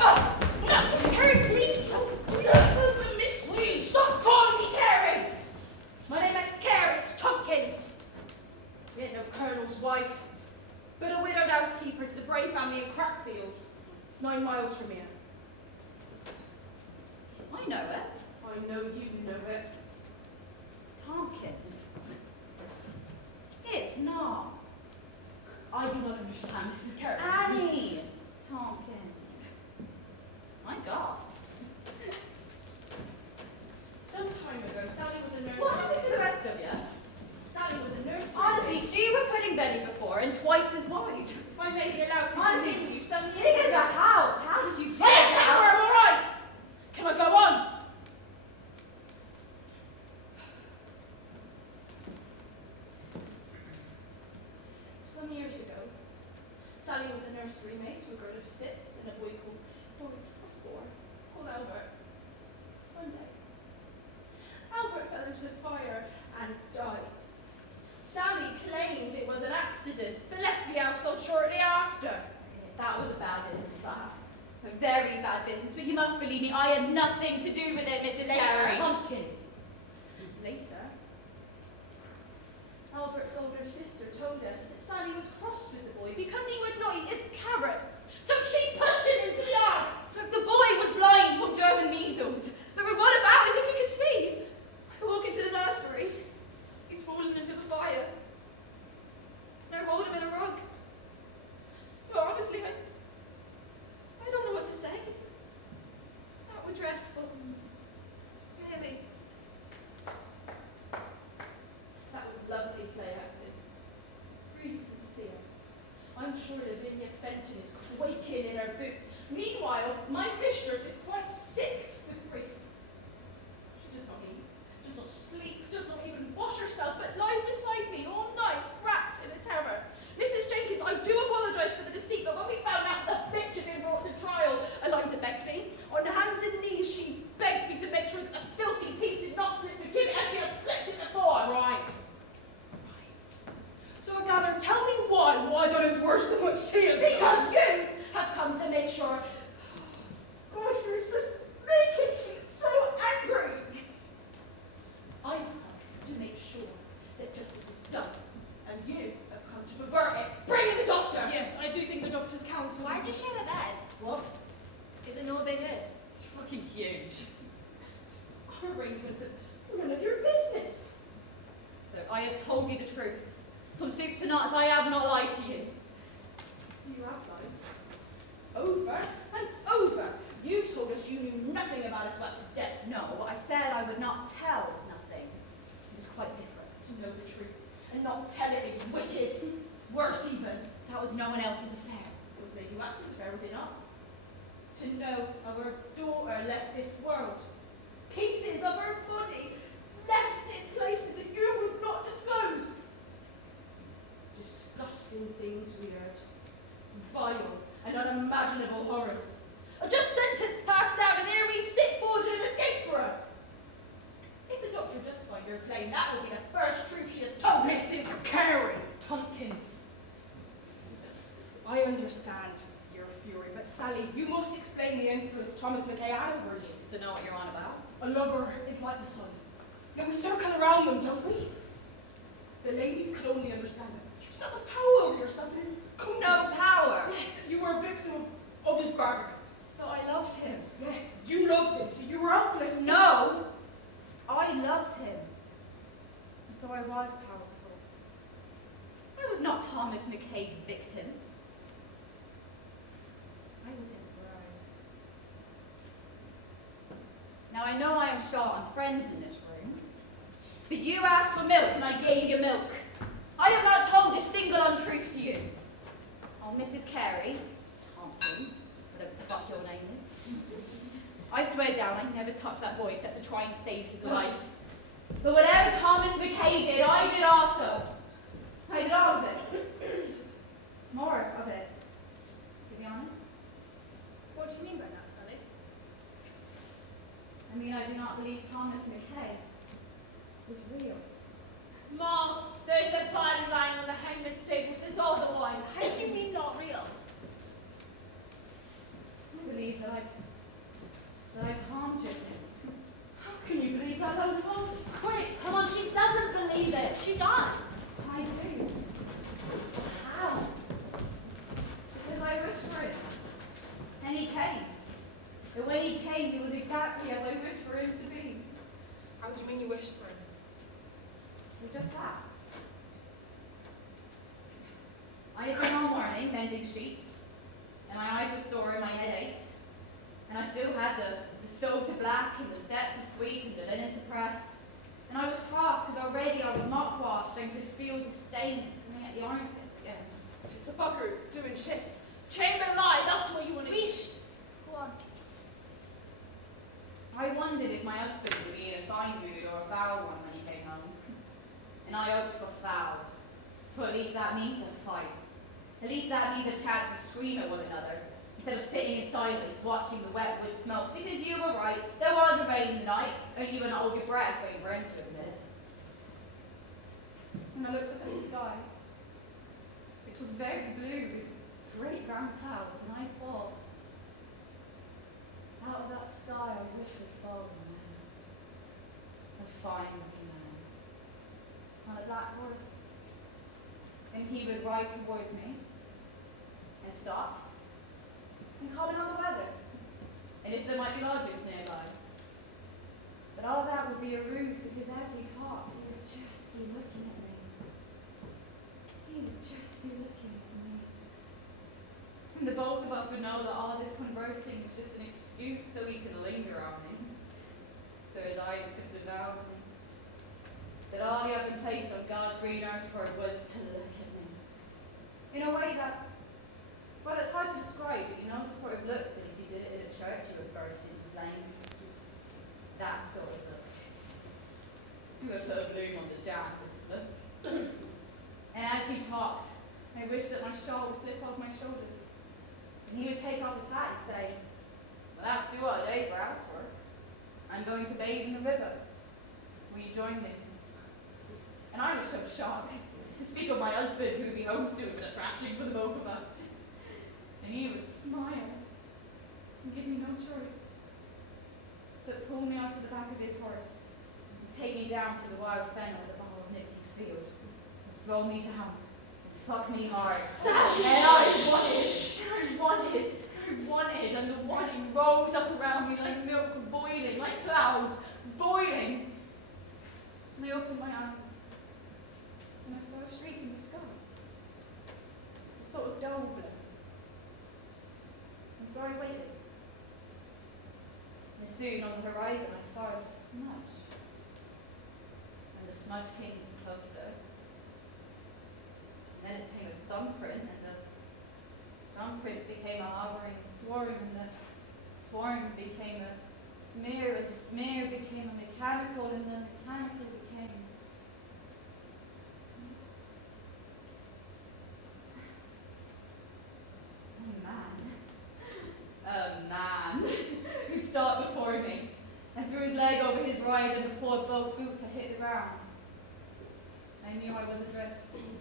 Oh, Mrs. Cary, please don't. Please stop calling me Cary. My name ain't Cary, it's Tompkins. You ain't no colonel's wife, but a widowed housekeeper to the Bray family in Crackfield. It's 9 miles from here. I know it. I know you know it. Tompkins. It's not. I do not understand, Mrs. Cary. Annie Tompkins. My God. Some time ago, Sally was a nurse. What happened to the rest of you? Sally was a nurse. Honestly, she were putting Betty before and twice as wide. If I may be allowed to Honestly, continue, some Dig years in the ago. house. How did you do I that? ain't tell her I'm all right. Can I go on? Some years ago, Sally was a nursery maid to a girl of 6 and a boy called 4, called Albert. One day, Albert fell into the fire and died. Sally claimed it was an accident, but left the household shortly after. That was a bad business, that. A very bad business. But you must believe me, I had nothing to do with it, Mrs. Cary. Tompkins. Later, Albert's older sister told us that Sally was cross with the boy because he would not eat his carrots. So she pushed him into the arm. Look, the boy was blind from German measles. There were what about as if you could see. I walk into the nursery. He's fallen into the fire. And I rolled him in a rug. No, honestly, I don't know what to say. That was dreadful. Really. That was lovely play acting. Really sincere. I'm sure Lavinia Fenton is quaking in her boots. Meanwhile, my mistress is quite sick with grief. She does not eat, does not sleep, does not even wash herself, but lies beside me all night, wrapped in a terror. Mrs. Jenkins, I do apologise for the deceit, but when we found out the bitch had been brought to trial, Eliza begged me. On hands and knees, she begged me to make sure that the filthy piece did not slip to give it as she has slipped it before. Right. So I gather, tell me why what I've done is worse than what she has done. Because you have come to make sure. Gosh, you're just making me so angry. I've come to make sure that justice is done, and you have come to pervert it. Bring in the doctor. Yes, I do think the doctor's counsel. Why did you share the beds? What? Is it no business? It's fucking huge. Our arrangements are none of your business. Look, I have told you the truth. From soup to nuts, I have not lied to you. You have lied. Over and over. You told us you knew nothing about Isabel's death. No, I said I would not tell nothing. It was quite different. To know the truth and not tell it is wicked. Worse even. That was no one else's affair. It was Lady Wax's affair, was it not? To know our daughter left this world. Pieces of her body left in places that you would not disclose. Disgusting things we heard. Vile and unimaginable horrors. A just sentence passed out and here we sit forging an escape for her plain. That will be the first truth she has told Mrs. Cary Tompkins. I understand your fury, but Sally, you must explain the influence Thomas McKay had over you. To know what you're on about? A lover is like the sun. Now we circle around them, don't we? The ladies can only understand that you have the power over yourself and his company. No power. Yes, that you were a victim of his bargain. No, I loved him. Yes, you loved him, so you were helpless. No, I loved him. And so I was powerful. I was not Thomas McKay's victim. I was his bride. Now I know I am short on friends in this room, but you asked for milk and I gave you milk. I have not told a single untruth to you. Oh, Mrs. Cary Tompkins, whatever the fuck your name is. I swear down I never touched that boy except to try and save his life. But whatever Thomas McKay did, I did also. I did all of it. More of it, to be honest. What do you mean by that, Sally? I mean, I do not believe Thomas McKay is real. Ma, there's a body lying on the hangman's table says otherwise. How do you mean not real? I believe that I've harmed you. How can you believe that old house? Quick, come on, she doesn't believe it. She does. I do. How? Because I wished for him. And he came. But when he came, he was exactly as I wished for him to be. How do you mean you wished for him? So just that. I had been all morning mending sheets, and my eyes were sore and my head ached. And I still had the stove to black and the steps to sweep and the linen to press. And I was cross because already I was not washed and could feel the stains coming at the armpits again. Just a fucker doing shifts. Chamber lie, that's what you want to Wish. Go on. I wondered if my husband would be in a fine mood or a foul one when he came home. And I hoped for foul. For at least that means a fight. At least that means a chance to scream at one another, instead of sitting in silence watching the wet wood smoke. Because you were right, there was a rain tonight, only you wouldn't hold your breath when you were into it a minute. And I looked up at the sky, which was very blue with great round clouds, and I thought, out of that sky I wish would fall a man. A fine looking man. On a black horse. And he would ride towards me, and stop, and comment on the weather, and if there might be lodgings nearby. But all that would be a ruse, because as he talked, he would just be looking at me. He would just be looking at me. And the both of us would know that all this conversing was just an excuse so he could linger on me, so his eyes could devour me. That all he had been placed on God's green earth for was to look at me. In a way that, well, it's hard to describe, but you know the sort of look that if you did it in a church, you would burst into flames. That sort of look. You would put a bloom on the jacket's look. And as he talked, I wished that my shawl would slip off my shoulders. And he would take off his hat and say, well, that's due what Dave asked for. I'm going to bathe in the river. Will you join me? And I was so shocked. To speak of my husband, who would be home soon with a thrashing for the both of us. And he would smile and give me no choice but pull me onto the back of his horse and take me down to the wild fen at the bottom of Nixie's field and throw me down and fuck me hard. And I wanted, and the wanting rose up around me like milk boiling, like clouds boiling. And I opened my eyes. And I saw a streak in the sky, a sort of dull blaze. And so I waited. And soon on the horizon I saw a smudge. And the smudge came closer. And then it became a thumbprint, and the thumbprint became a hovering swarm, and the swarm became a smear, and the smear became a mechanical, and the mechanical became a man who stopped before me and threw his leg over his rider before both boots had hit the ground. I knew I was a dreadful fool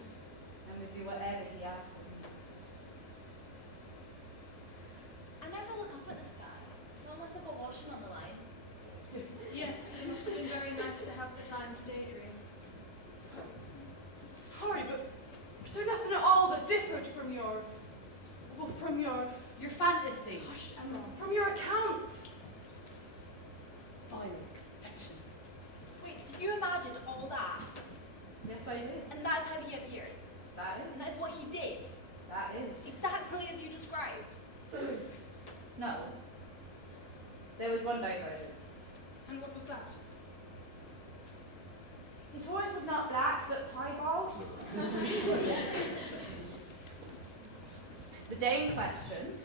and would do whatever he asked me. I never look up at the sky, unless I've got washing on the line. Yes, it must have been very nice to have the time to daydream. Sorry, but is there nothing at all that differed from your, well, from your fantasy? Hush, Emma, from your account? Vile confection. Wait, so you imagined all that? Yes, I did. And that's how he appeared? That is. And that's what he did? That is. Exactly as you described? No. There was one divergence. And what was that? His horse was not black, but piebald. The day in question,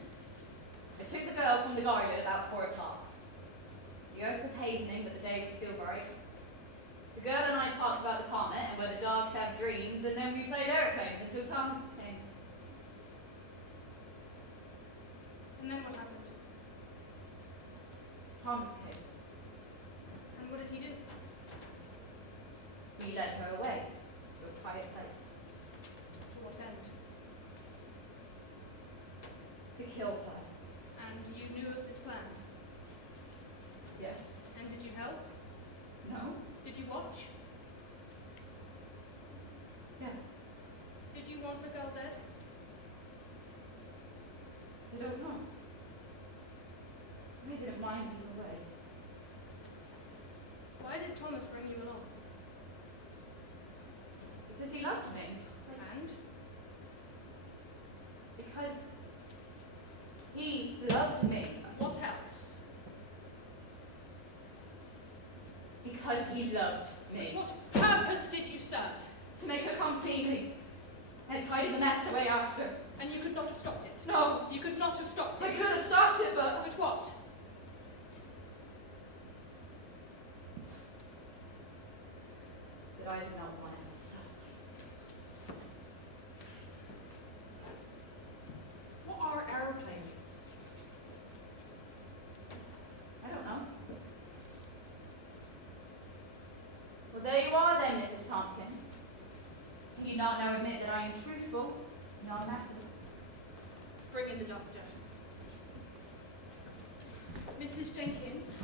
I took the girl from the garden at about 4 o'clock. The earth was hazening, but the day was still bright. The girl and I talked about the comet and whether dogs have dreams, and then we played airplanes until Thomas came. And then what happened? Thomas came. And what did he do? We led her away to a quiet place To what end? to kill her. And you knew of this plan? Yes. And did you help? No? Did you watch? Yes. Did you want the girl dead? I don't know. We didn't mind either way. Why did Thomas bring you along? Because he loved me. And? Because he loved me. What else? Because he loved me. What purpose did you serve? To make her come cleanly and tidy the mess away after. And you could not have stopped it? No. You could not have stopped it? I could have stopped it, but But what? that I did not want it to stop. What are airplanes? I don't know. Well, there you are then, Mrs. Tompkins. You not now admit that I am truthful in all matters. Bring in the doctor. Mrs. Jenkins,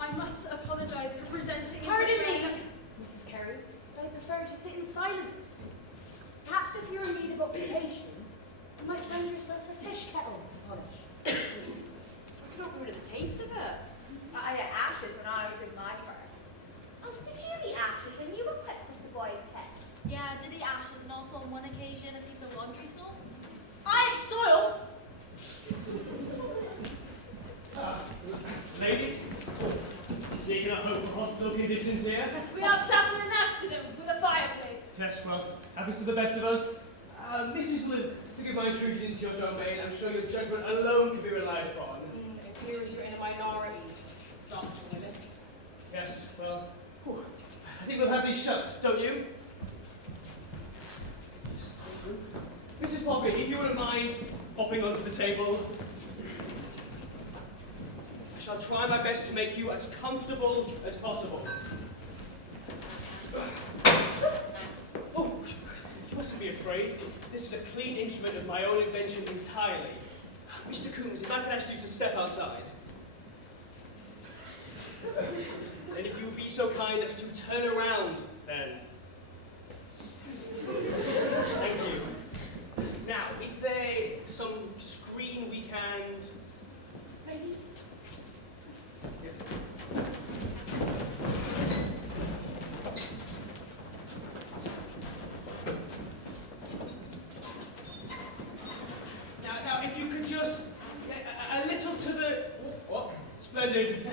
I must apologize for presenting in Pardon such a- me, Mrs. Cary, but I prefer to sit in silence. Perhaps if you're in need of occupation, you might find yourself a fish kettle to polish. I couldn't remember the taste of it. I had ashes when I was in my first. Oh, did you eat ashes when you were put with the boys' pet? Yeah, I did eat ashes, and also on one occasion a piece of laundry soap. I ate soil! Ladies, taking a hope for hospital conditions here? We have suffered an accident with a fireplace. Yes, well, happens to the best of us. Mrs. Luke, forgive my intrusion into your domain. I'm sure your judgment alone can be relied upon. It appears you're in a minority, Dr. Willis. Yes, well, I think we'll have these shut, don't you? Mrs. Poppy, if you wouldn't mind hopping onto the table. I shall try my best to make you as comfortable as possible. Oh, you mustn't be afraid. This is a clean instrument of my own invention entirely. Mr. Coombs, if I could ask you to step outside. And if you would be so kind as to turn around, then. Thank you. Now, is there some screen we can... Ladies? Yes. Now, if you could just get a little to the... What? Splendid.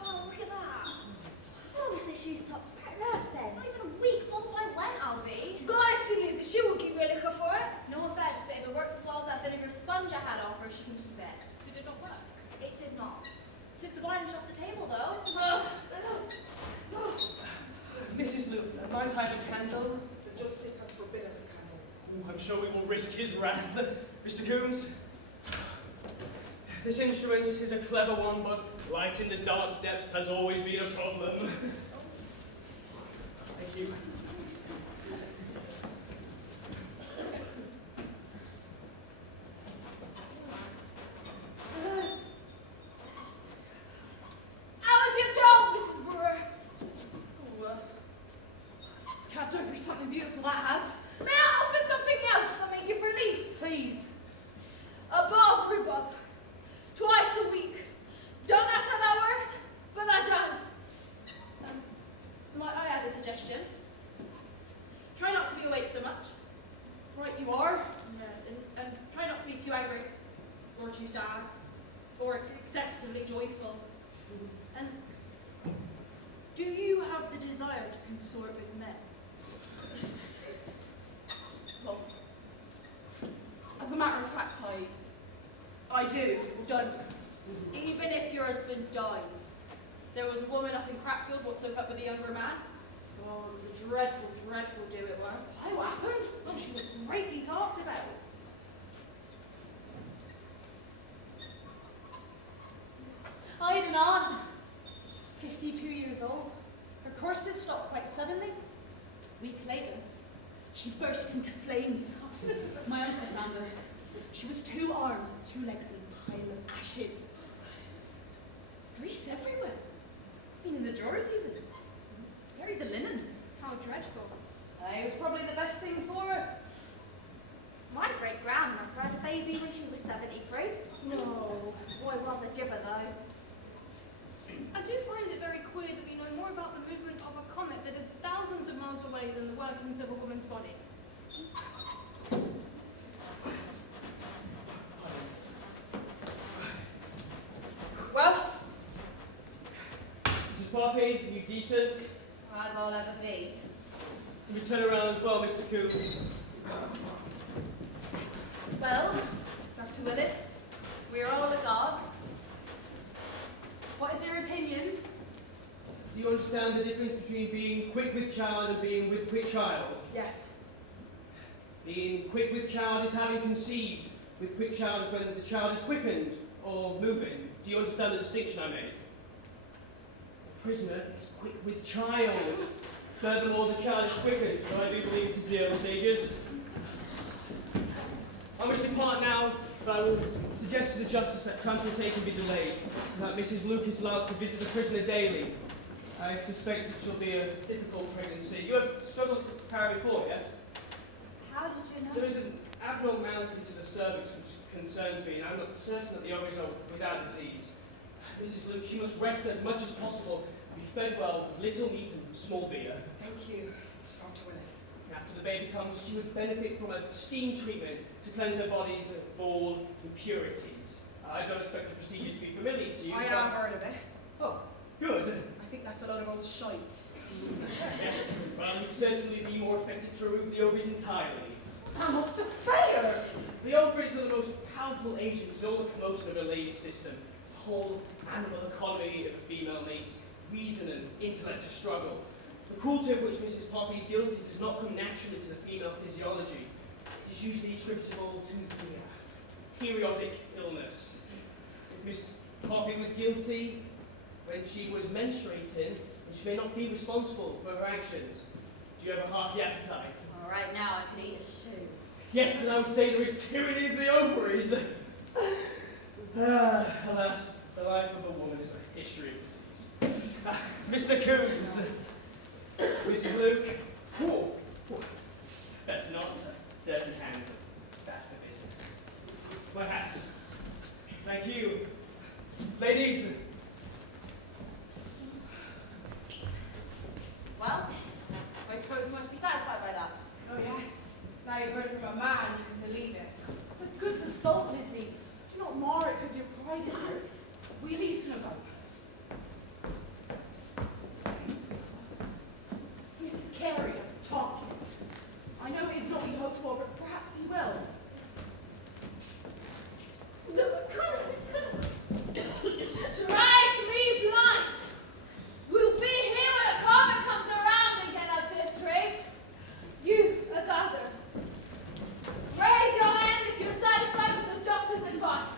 Oh, look at that. How was this shoe stopped right now, said? Not even a week, all the way went, Alfie. Go ahead, see Lizzie, she will keep ready for it. No offense, but if it works as well as that vinegar sponge I had off her, she can keep it. Did it not work? It did not. Took the varnish off the table, though. Mrs. Luke, mind I have a candle? The justice has forbidden us candles. Ooh, I'm sure we will risk his wrath. Mr. Coombs? This instrument is a clever one, but light in the dark depths has always been a problem. Thank you. How was your tone, Mrs. Brewer? Scabbed over something beautiful, that has. May I offer something else to make you relief? Please. A bar of rhubarb. Twice a week. Don't ask how that works, but that does. Might I add a suggestion? Try not to be awake so much. Right you are. Yeah, and try not to be too angry, or too sad, or excessively joyful. And do you have the desire to consort with men? Well, as a matter of fact, I do. Done. Even if your husband dies. There was a woman up in Crackfield what took up with a younger man. Oh, it was a dreadful, dreadful do it were. Why, what happened? Oh, she was greatly talked about. I had an aunt, 52 years old. Her courses stopped quite suddenly. A week later, she burst into flames. My uncle found her. She was 2 arms and 2 legs in a pile of ashes. Grease everywhere. I mean, in the drawers even. Buried the linens. How dreadful. It was probably the best thing for her. My great-grandmother had a baby when she was 73. No. Boy, was a gibber, though. I do find it very queer that we know more about the movement of a comet that is thousands of miles away than the workings of a woman's body. Well, Mrs. Poppy, you decent? As I'll ever be. Can we turn around as well, Mr. Coombs? Well, Dr. Willis, we're all agog. What is your opinion? Do you understand the difference between being quick with child and being with quick child? Yes. Being quick with child is having conceived. With quick child is when the child is quickened or moving. Do you understand the distinction I made? The prisoner is quick with child. Furthermore, the child is quickened, but I do believe it is the early stages. I must depart now, but I will suggest to the justice that transportation be delayed, and that Mrs. Luke is allowed to visit the prisoner daily. I suspect it shall be a difficult pregnancy. You have struggled to carry before, yes? How did you know? There is an abnormality to the cervix which concerns me, and I'm not certain that the ovaries are without disease. Mrs. Luke, she must rest as much as possible, be fed well, with little meat and small beer. Thank you, Dr. Willis. After the baby comes, she would benefit from a steam treatment to cleanse her bodies of all impurities. I don't expect the procedure to be familiar to you. I but- have heard of it. Oh, good. I think that's a load of old shite. Yes, well, it would certainly be more effective to remove the ovaries entirely. I'm off to spare. The ovaries are the most powerful agents in all the commotion of a lady's system. The whole animal economy of a female makes reason and intellect to struggle. The cruelty of which Mrs. Poppy is guilty does not come naturally to the female physiology. It is usually attributable to the periodic illness. If Miss Poppy was guilty when she was menstruating, then she may not be responsible for her actions. Do you have a hearty appetite? Well, right now I could eat a shoe. Yes, then I would say there is tyranny of the ovaries. Alas, the life of a woman is a history of disease. Mr. Coombs, Mrs. Luke. Oh, that's not dirty hands. Bad for business. My hat. Thank you. Ladies. Well, I suppose you must be satisfied by that. Oh, yes. Now you've heard it from a man, you can believe it. It's a good result, Lizzie. Do not mar it because your pride is hurt. We'll eaten of them. Mrs. Cary, talk it. I know it is not we hoped for, but perhaps he will. Strike me blind! We'll be here when a comet comes around again at this rate. You, Agatha. Raise your hand if you're satisfied with the doctor's advice.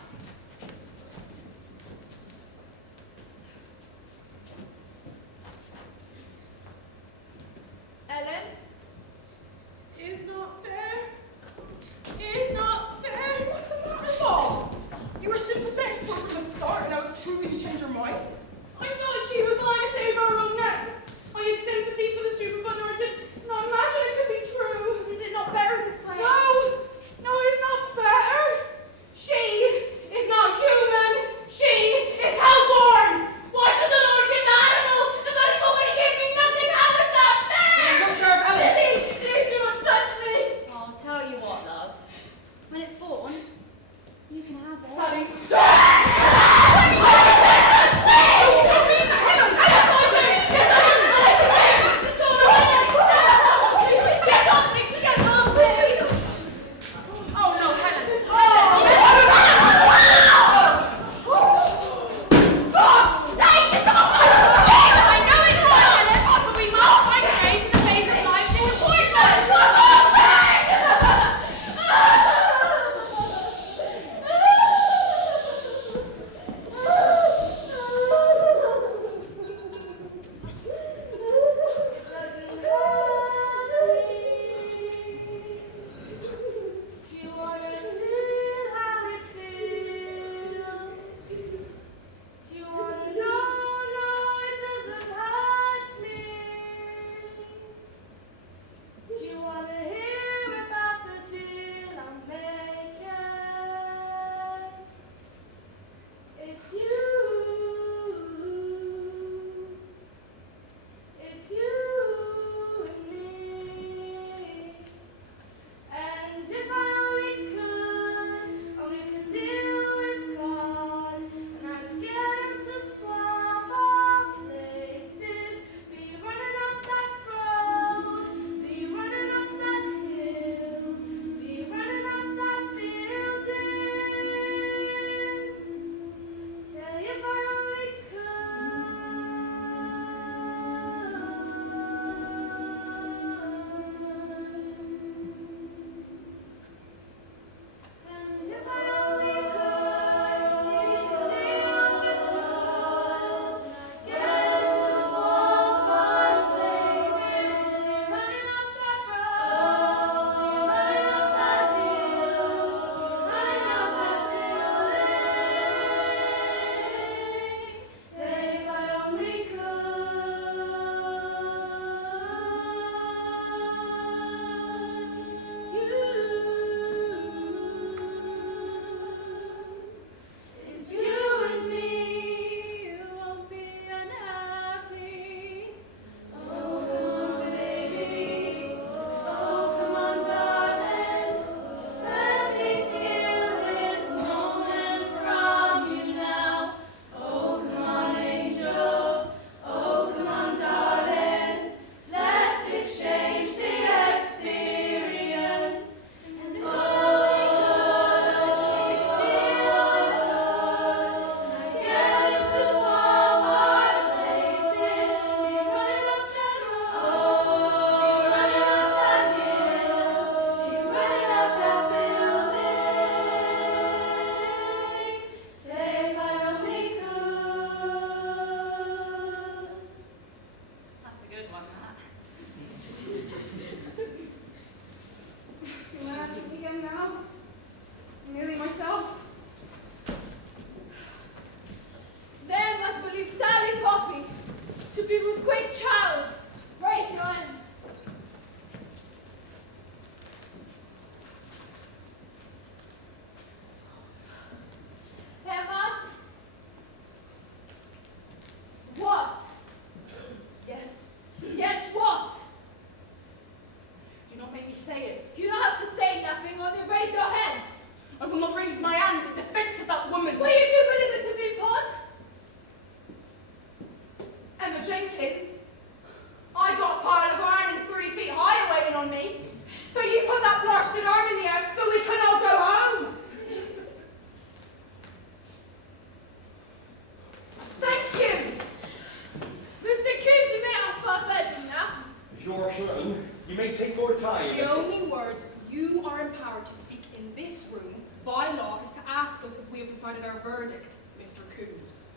bylaw is to ask us if we have decided our verdict, Mr. Coombs.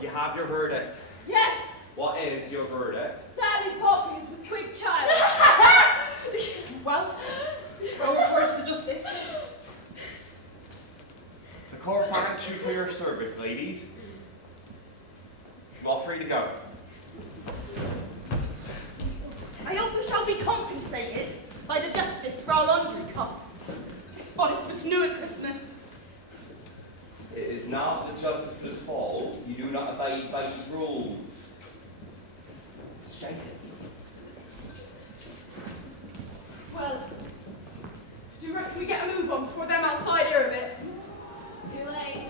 You have your verdict. Yes! What is your verdict? Sally Poppy is with quick child. Well, we'll report to the justice. The court thanks you for your service, ladies. You all free to go. I hope we shall be compensated by the justice for our laundry costs. This bodice was new at Christmas. It is not the justice's fault you do not abide by these rules. Mrs. Jenkins. Well, do you reckon we get a move on before them outside hear of it? Too late.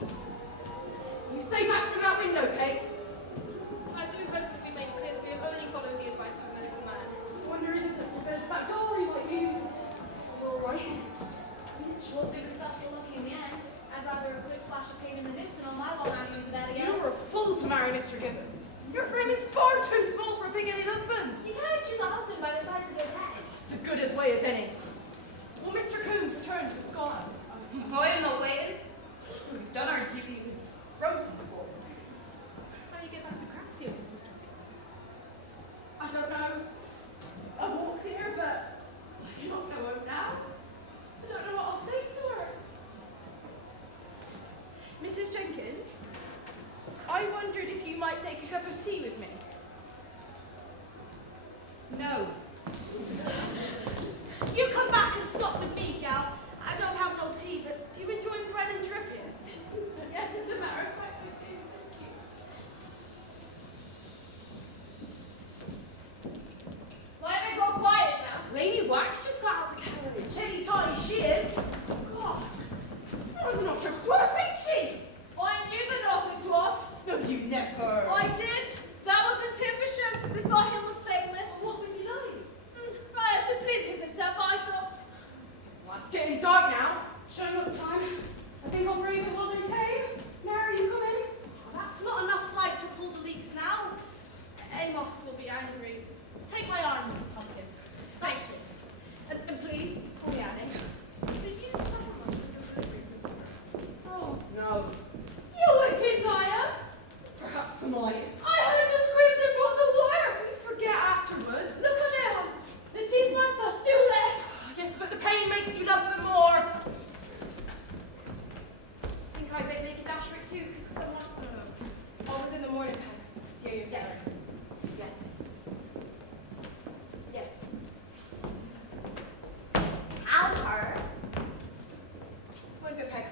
You stay back from that window, Kate. I do hope that we make clear that we have only followed the advice of a medical man. I wonder is it the best back door we might use? You're all right. She won't do herself so lucky in the end. I'd rather a quick flash of pain in the news than on my long-arm Isabella again. You're a fool to marry Mr. Gibbons. Your frame is far too small for a big-headed husband. You can't choose a husband by the size of his head. It's as good as way as any. Will Mr. Coombs return to his scholars? I am not waiting. We've done our duty with roses before. How do you get back to Crackfield, Mrs. Jenkins? I don't know. I walked here, but I cannot go home now. I don't know what I'll say to her. Mrs. Jenkins, I wondered if you might take a cup of tea with me. No. You come back and stop with me, gal. I don't have no tea, but do you enjoy bread and drip here? Yes, as a matter of fact, I do. Thank you. Why have they got quiet now? Lady Wax just got out the carriage. Titty totty she is. God, smells enough for dwarf, ain't she? I knew the Norfolk dwarf. No, you never. I did. That was in Timbersham. We thought him was famous. What was he like? Rather too pleased with himself, I thought. Well, it's getting dark now. Showing up time. I think I'll breathe a woman tame. Mary, you come in. Oh, that's not enough light to pull the leaks now. Amos will be angry. Take my arm, Mrs. Tompkins. Thank you. And please, call me Annie. Did you suffer much with your deliveries, Miss Summer? Oh, no. You wicked liar. Perhaps some light. I heard the screams and brought the wire. You forget afterwards. Look at them. The teeth marks are still there. Yes, but the pain makes you love them more. Think I better make a dash for it too. Could someone... Always in the morning, Pen. See how you're Yes. Yes. Yes. Alvar. What is it, Peg?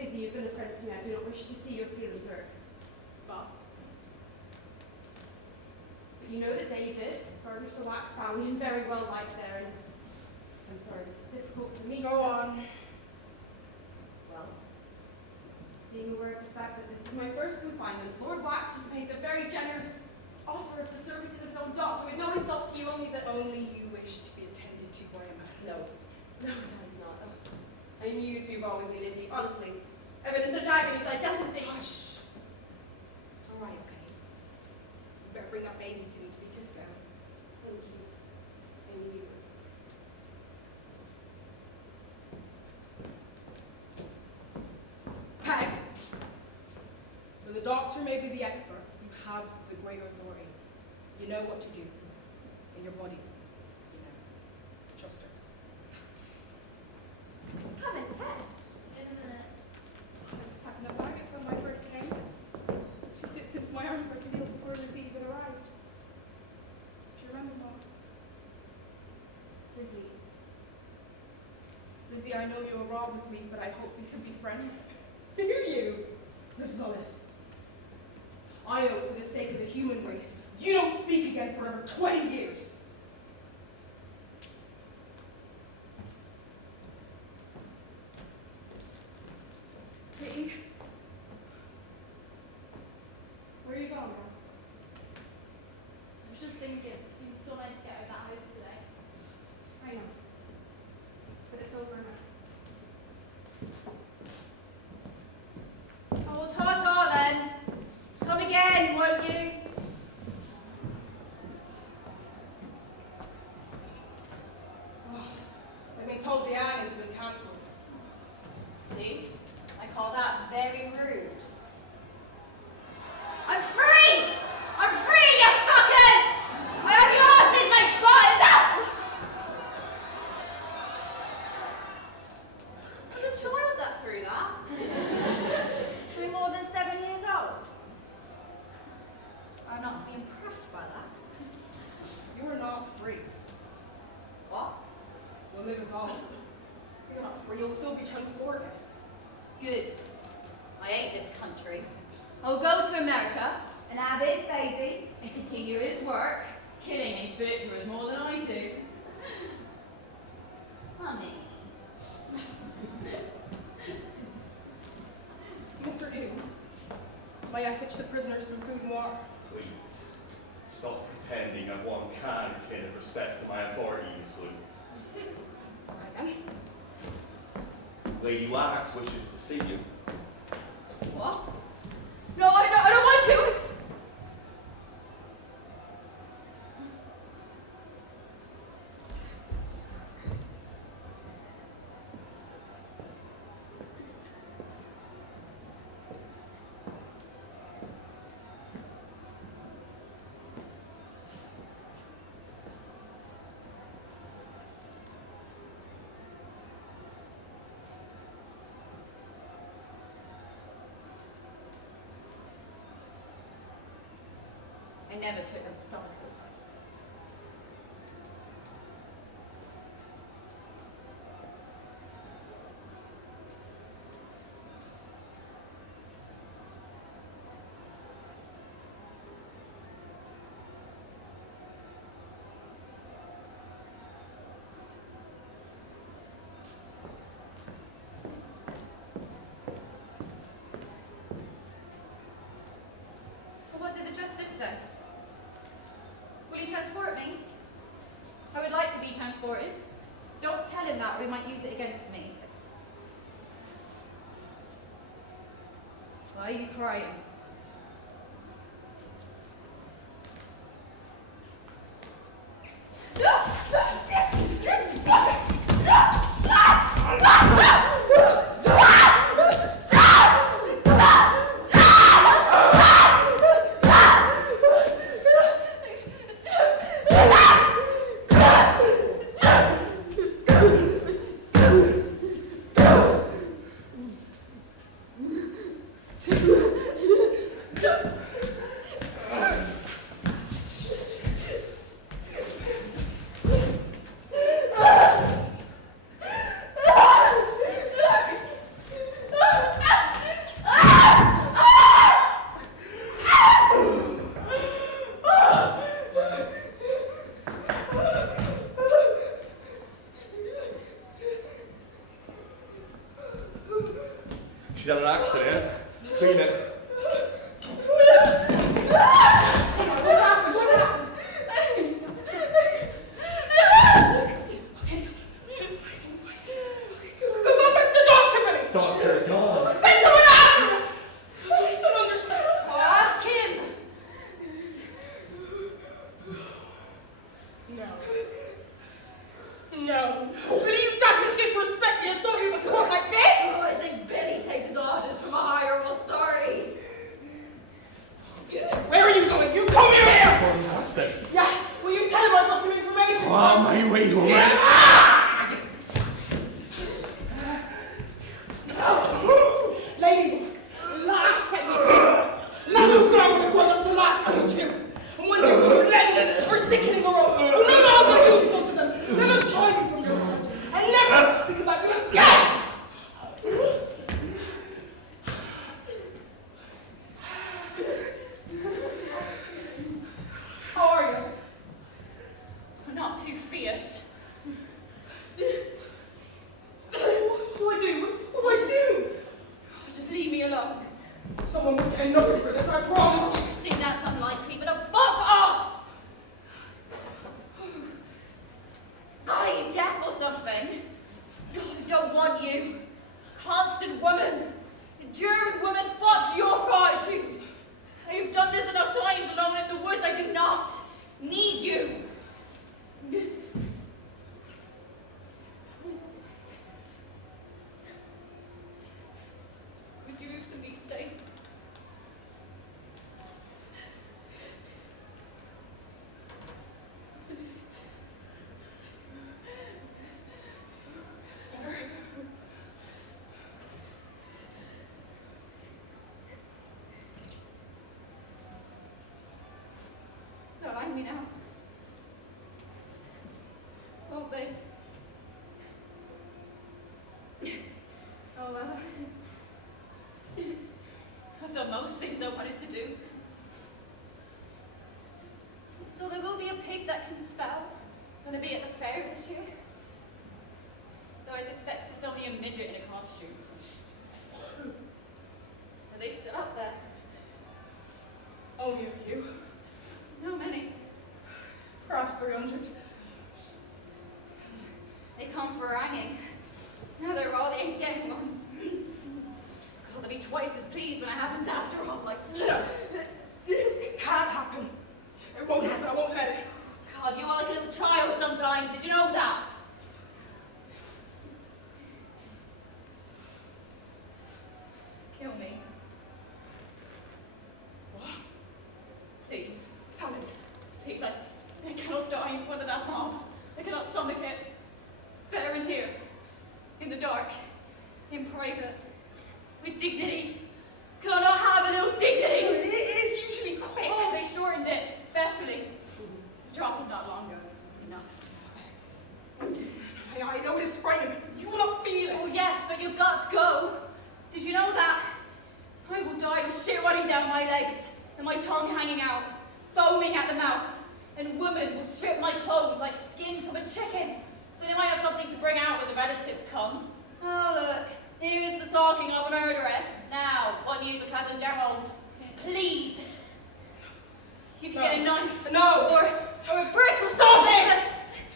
Lizzie, you've been a friend to me. I do not wish to see your feelings hurt. But you know that David is furnished the Wax family and very well liked there, and I'm sorry, this is difficult for me Go to... on. Well, being aware of the fact that this is my first confinement, Lord Wax has made a very generous offer of the services of his own daughter, with no insult to you, only that... Only you wish to be attended to by a man. No, that is not. I knew you'd be wrong with me, Lizzie, honestly. I've been in such agonies, I doesn't think... Hush. It's all right, okay? You better bring that baby to me to be kissed now. Thank you. I knew you would. Peg. Though the doctor may be the expert, you have the greater authority. You know what to do. In your body. You know. Trust her. Come in, Peg. In a minute. I just happened to find it when I first came. She sits into my arms like a meal before Lizzie even arrived. Do you remember, Mom? Lizzie. Lizzie, I know you were wrong with me, but I hope we can be friends. Do you, Miss Salis? I hope for the sake of the human race, you don't speak again for over 20 years. Katie? Where are you going now? I was just thinking, it's been so nice to get out of that house today. I know. But it's over now. Oh, ta-ta then. Come again, won't you? is all. If you're not free, you'll still be transported. Good. I hate this country. I'll go to America and have his baby and continue his work, killing a butcher more than I do. Mummy. Mr. Coombs, may I fetch the prisoners some food and water? Please, stop pretending I've one kind of respect for my authority, Miss Lou. All right then. Lady Wax wishes to see you. What? No, I don't want to! I never took them stomachers. What did the justice say? Will he transport me? I would like to be transported. Don't tell him that or he might use it against me. Why are you crying? She's had an accident. Clean it. Mind me now. Won't they? most things I wanted to do. Though there will be a pig that can spell. Gonna be at the fair this year. Though I suspect it's only a midget in a costume. Are they still out there? Only a few. No many. Perhaps 300. They come for hanging. Now they're all, they ain't getting one. God, they'll be twice as pleased when it happens after all. Like, It can't happen. It won't happen. I won't let it. God, you are like a little child sometimes. Did you know that? Kill me. What? Please. Sally. Please, I cannot die in front of that mob. I cannot stomach it. It's better in here. In the dark. In private. With dignity. Can I not have a little dignity? It is usually quick. Oh, they shortened it, especially. The drop was not longer. Enough. I know it is frightening, but you will not feel it. Oh, yes, but your guts go. Did you know that? I will die with shit running down my legs and my tongue hanging out, foaming at the mouth. And women will strip my clothes like skin from a chicken, so they might have something to bring out when the relatives come. Oh, look, here's the stalking of a murderess. Now, what news of Cousin Gerald? Please. You can get a knife. No. Or a brick. Stop it!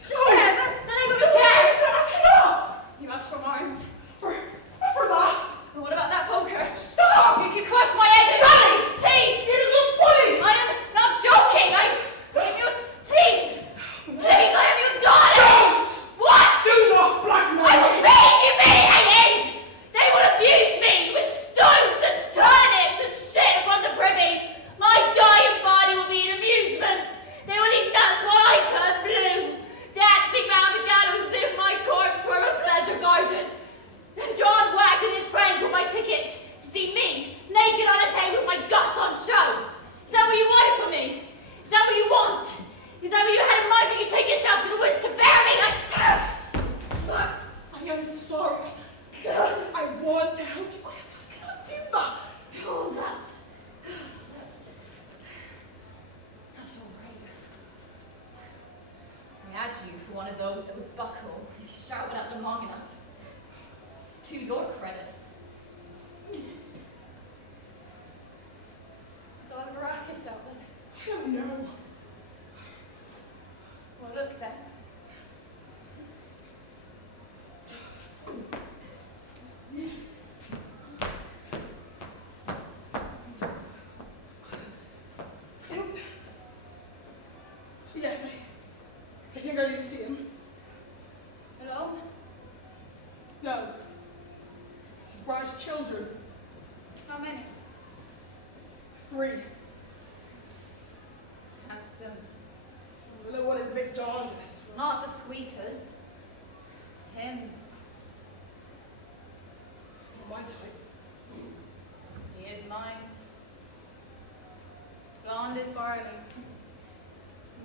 The chair, the leg of a chair. You have strong arms. For that? But what about that poker? Stop! You can crush my head. Sally! Please! It isn't funny! I am not joking! I am your... Please! Please, I am your daughter! Don't! What? Do not blackmail I will me! be humiliated! They will abuse me with stones and turnips and shit from the privy! My dying body will be an amusement! They will eat nuts while I turn blue! Dancing round the gallows as if my corpse were a pleasure garden! John Wax and his friends were my tickets to see me, naked on a table with my guts on show. Is that what you wanted from me? Is that what you want? Is that what you had in mind when you take yourself to the woods to bury me? I am sorry. I want to help you. I cannot do that. Oh, that's all right. I had you for one of those that would buckle if you shouted at them long enough. It's to your credit. So I'm miraculous out there. I don't know. Well, look then. Yes, I think I need to see him. Alone? No. He's brought his children. How many? 3. Handsome. The little one is a bit jaundiced. Not the squeakers. Him. My type. He is mine. Blonde as barley.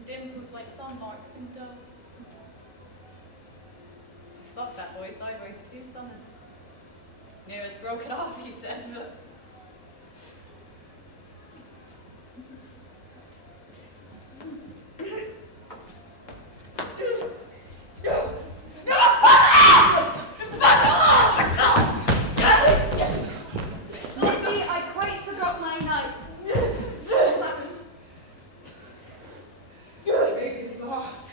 Dimples like thumb marks in dough. I thought that boy's eyebrows were 2 summers. Near as broke it off, he said, but... Lucie, I quite forgot my knife. Baby's lost.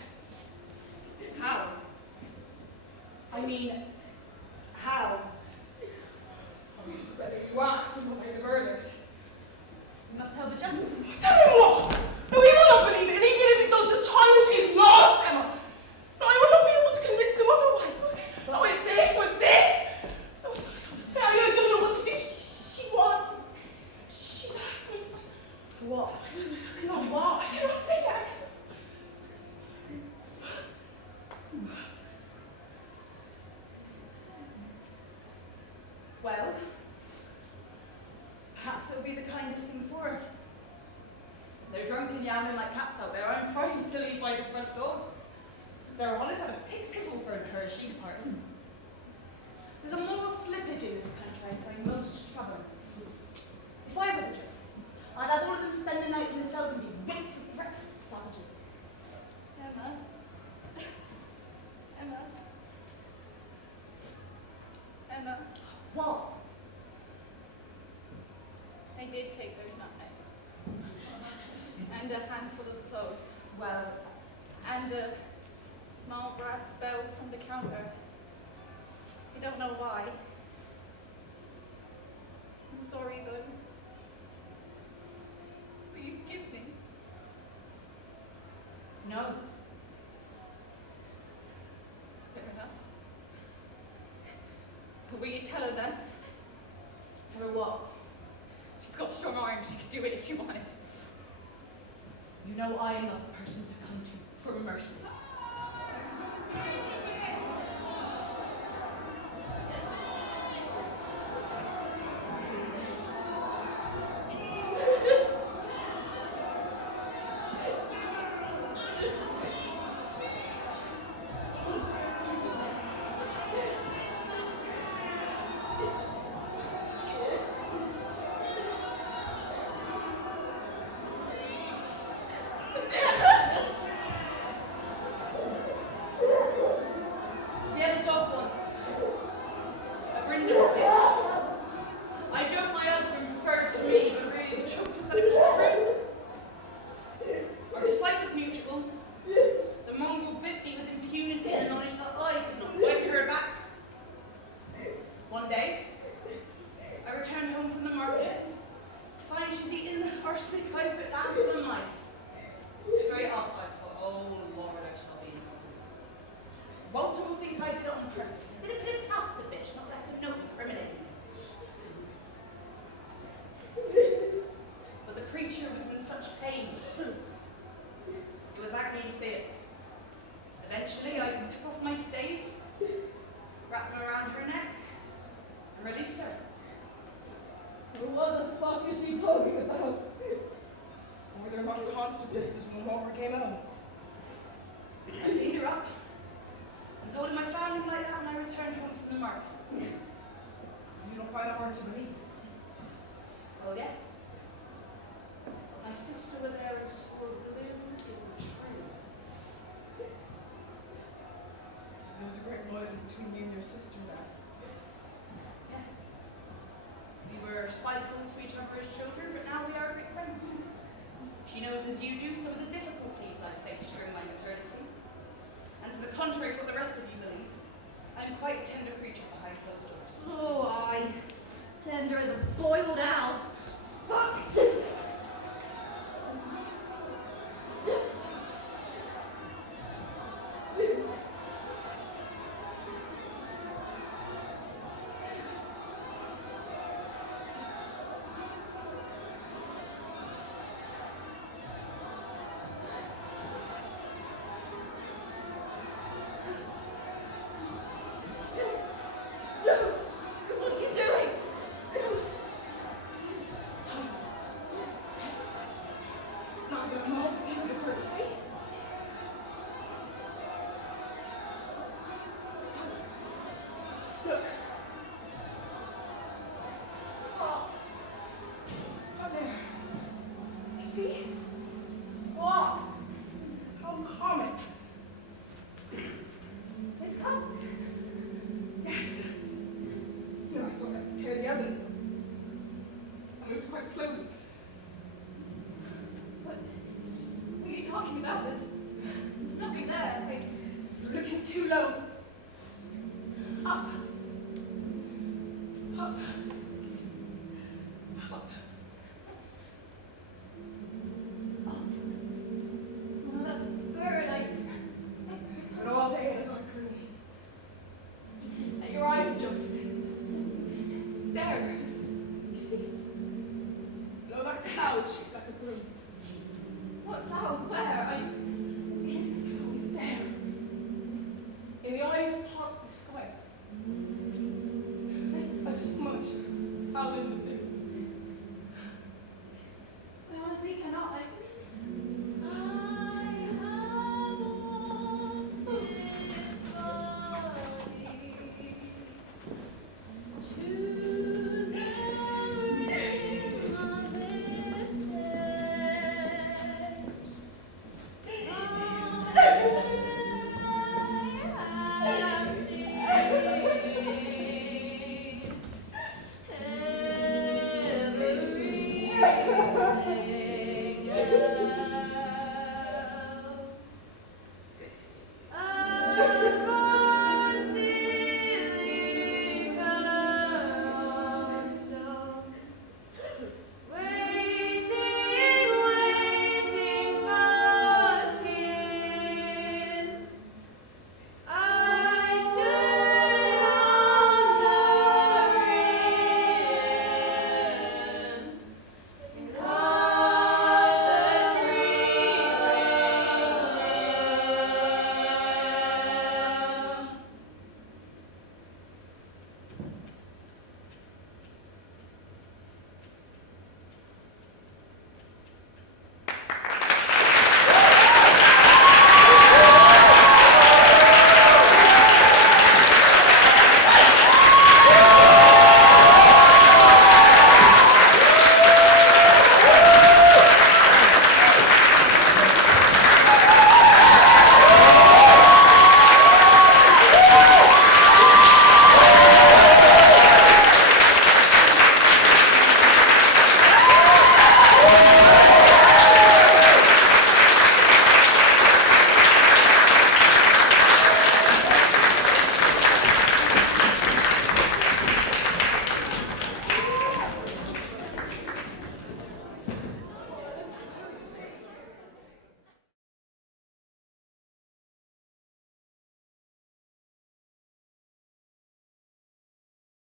How? I mean, how? You said it wax is behind the murders. You must tell the justice. Tell him what? No, he will not believe it, and even if he does, the child is lost, Emma. No, I will not be able to convince them otherwise. No, with this. No, I don't know what to do. She wants. She's asked me to what? No, what? I cannot say that. Well, perhaps it'll be the kindest thing for her. They're drunk and yammering like cats out there. I'm frightened to leave by the front door. Sir Wallace had a pig pizzle for her as she departed. There's a moral slippage in this country I find most troubling. If I were the dinner. What? They did take those nutmegs. And a handful of clothes. Well, And a small brass bell from the counter. I don't know why. I'm sorry, though. Will you forgive me? no. Fair enough. But will you tell her then? Tell her what? She's got strong arms. She could do it if she wanted. You know I am not the person to come to for mercy. We had a dog once. A brindle bitch. I joked my husband referred to me, but really the truth was that it was true. Our dislike was mutual. The mongrel bit me with impunity and the knowledge that I could not wipe her back. One day, I returned home from the market to find she's eaten the arsenic I put down for the mice. Straight off, I thought, oh Lord, I shall be in trouble. Walter will think I did it on purpose. I didn't put it past the bitch, not left a note incriminating me. But the creature was in such pain. It was agony to see it. Eventually, I took off my stays, wrapped them around her neck, and released her. What the fuck is he talking about? Were there not consequences when Walter came home? I cleaned her up and told him I found him like that when I returned home from the market. You don't find it hard to believe? Well, yes. My sister were there and swore blue it were true. So there was a great loyalty between you and your sister then? Yes. We were spiteful to each other as children, but now we are great friends. She knows, as you do, some of the difficulties I faced during my maternity. And to the contrary to what the rest of you believe, I'm quite a tender creature behind closed doors. Oh, aye. Tender as a boiled owl. Fuck! What are you doing? Not your mom see with a pretty face. Look. Oh. Up there. You see? Oh. How comic. Miss Cole? Yes. No, I thought I'd tear the evidence. I moves quite slowly. What are you talking about? There's nothing there. You're looking too low.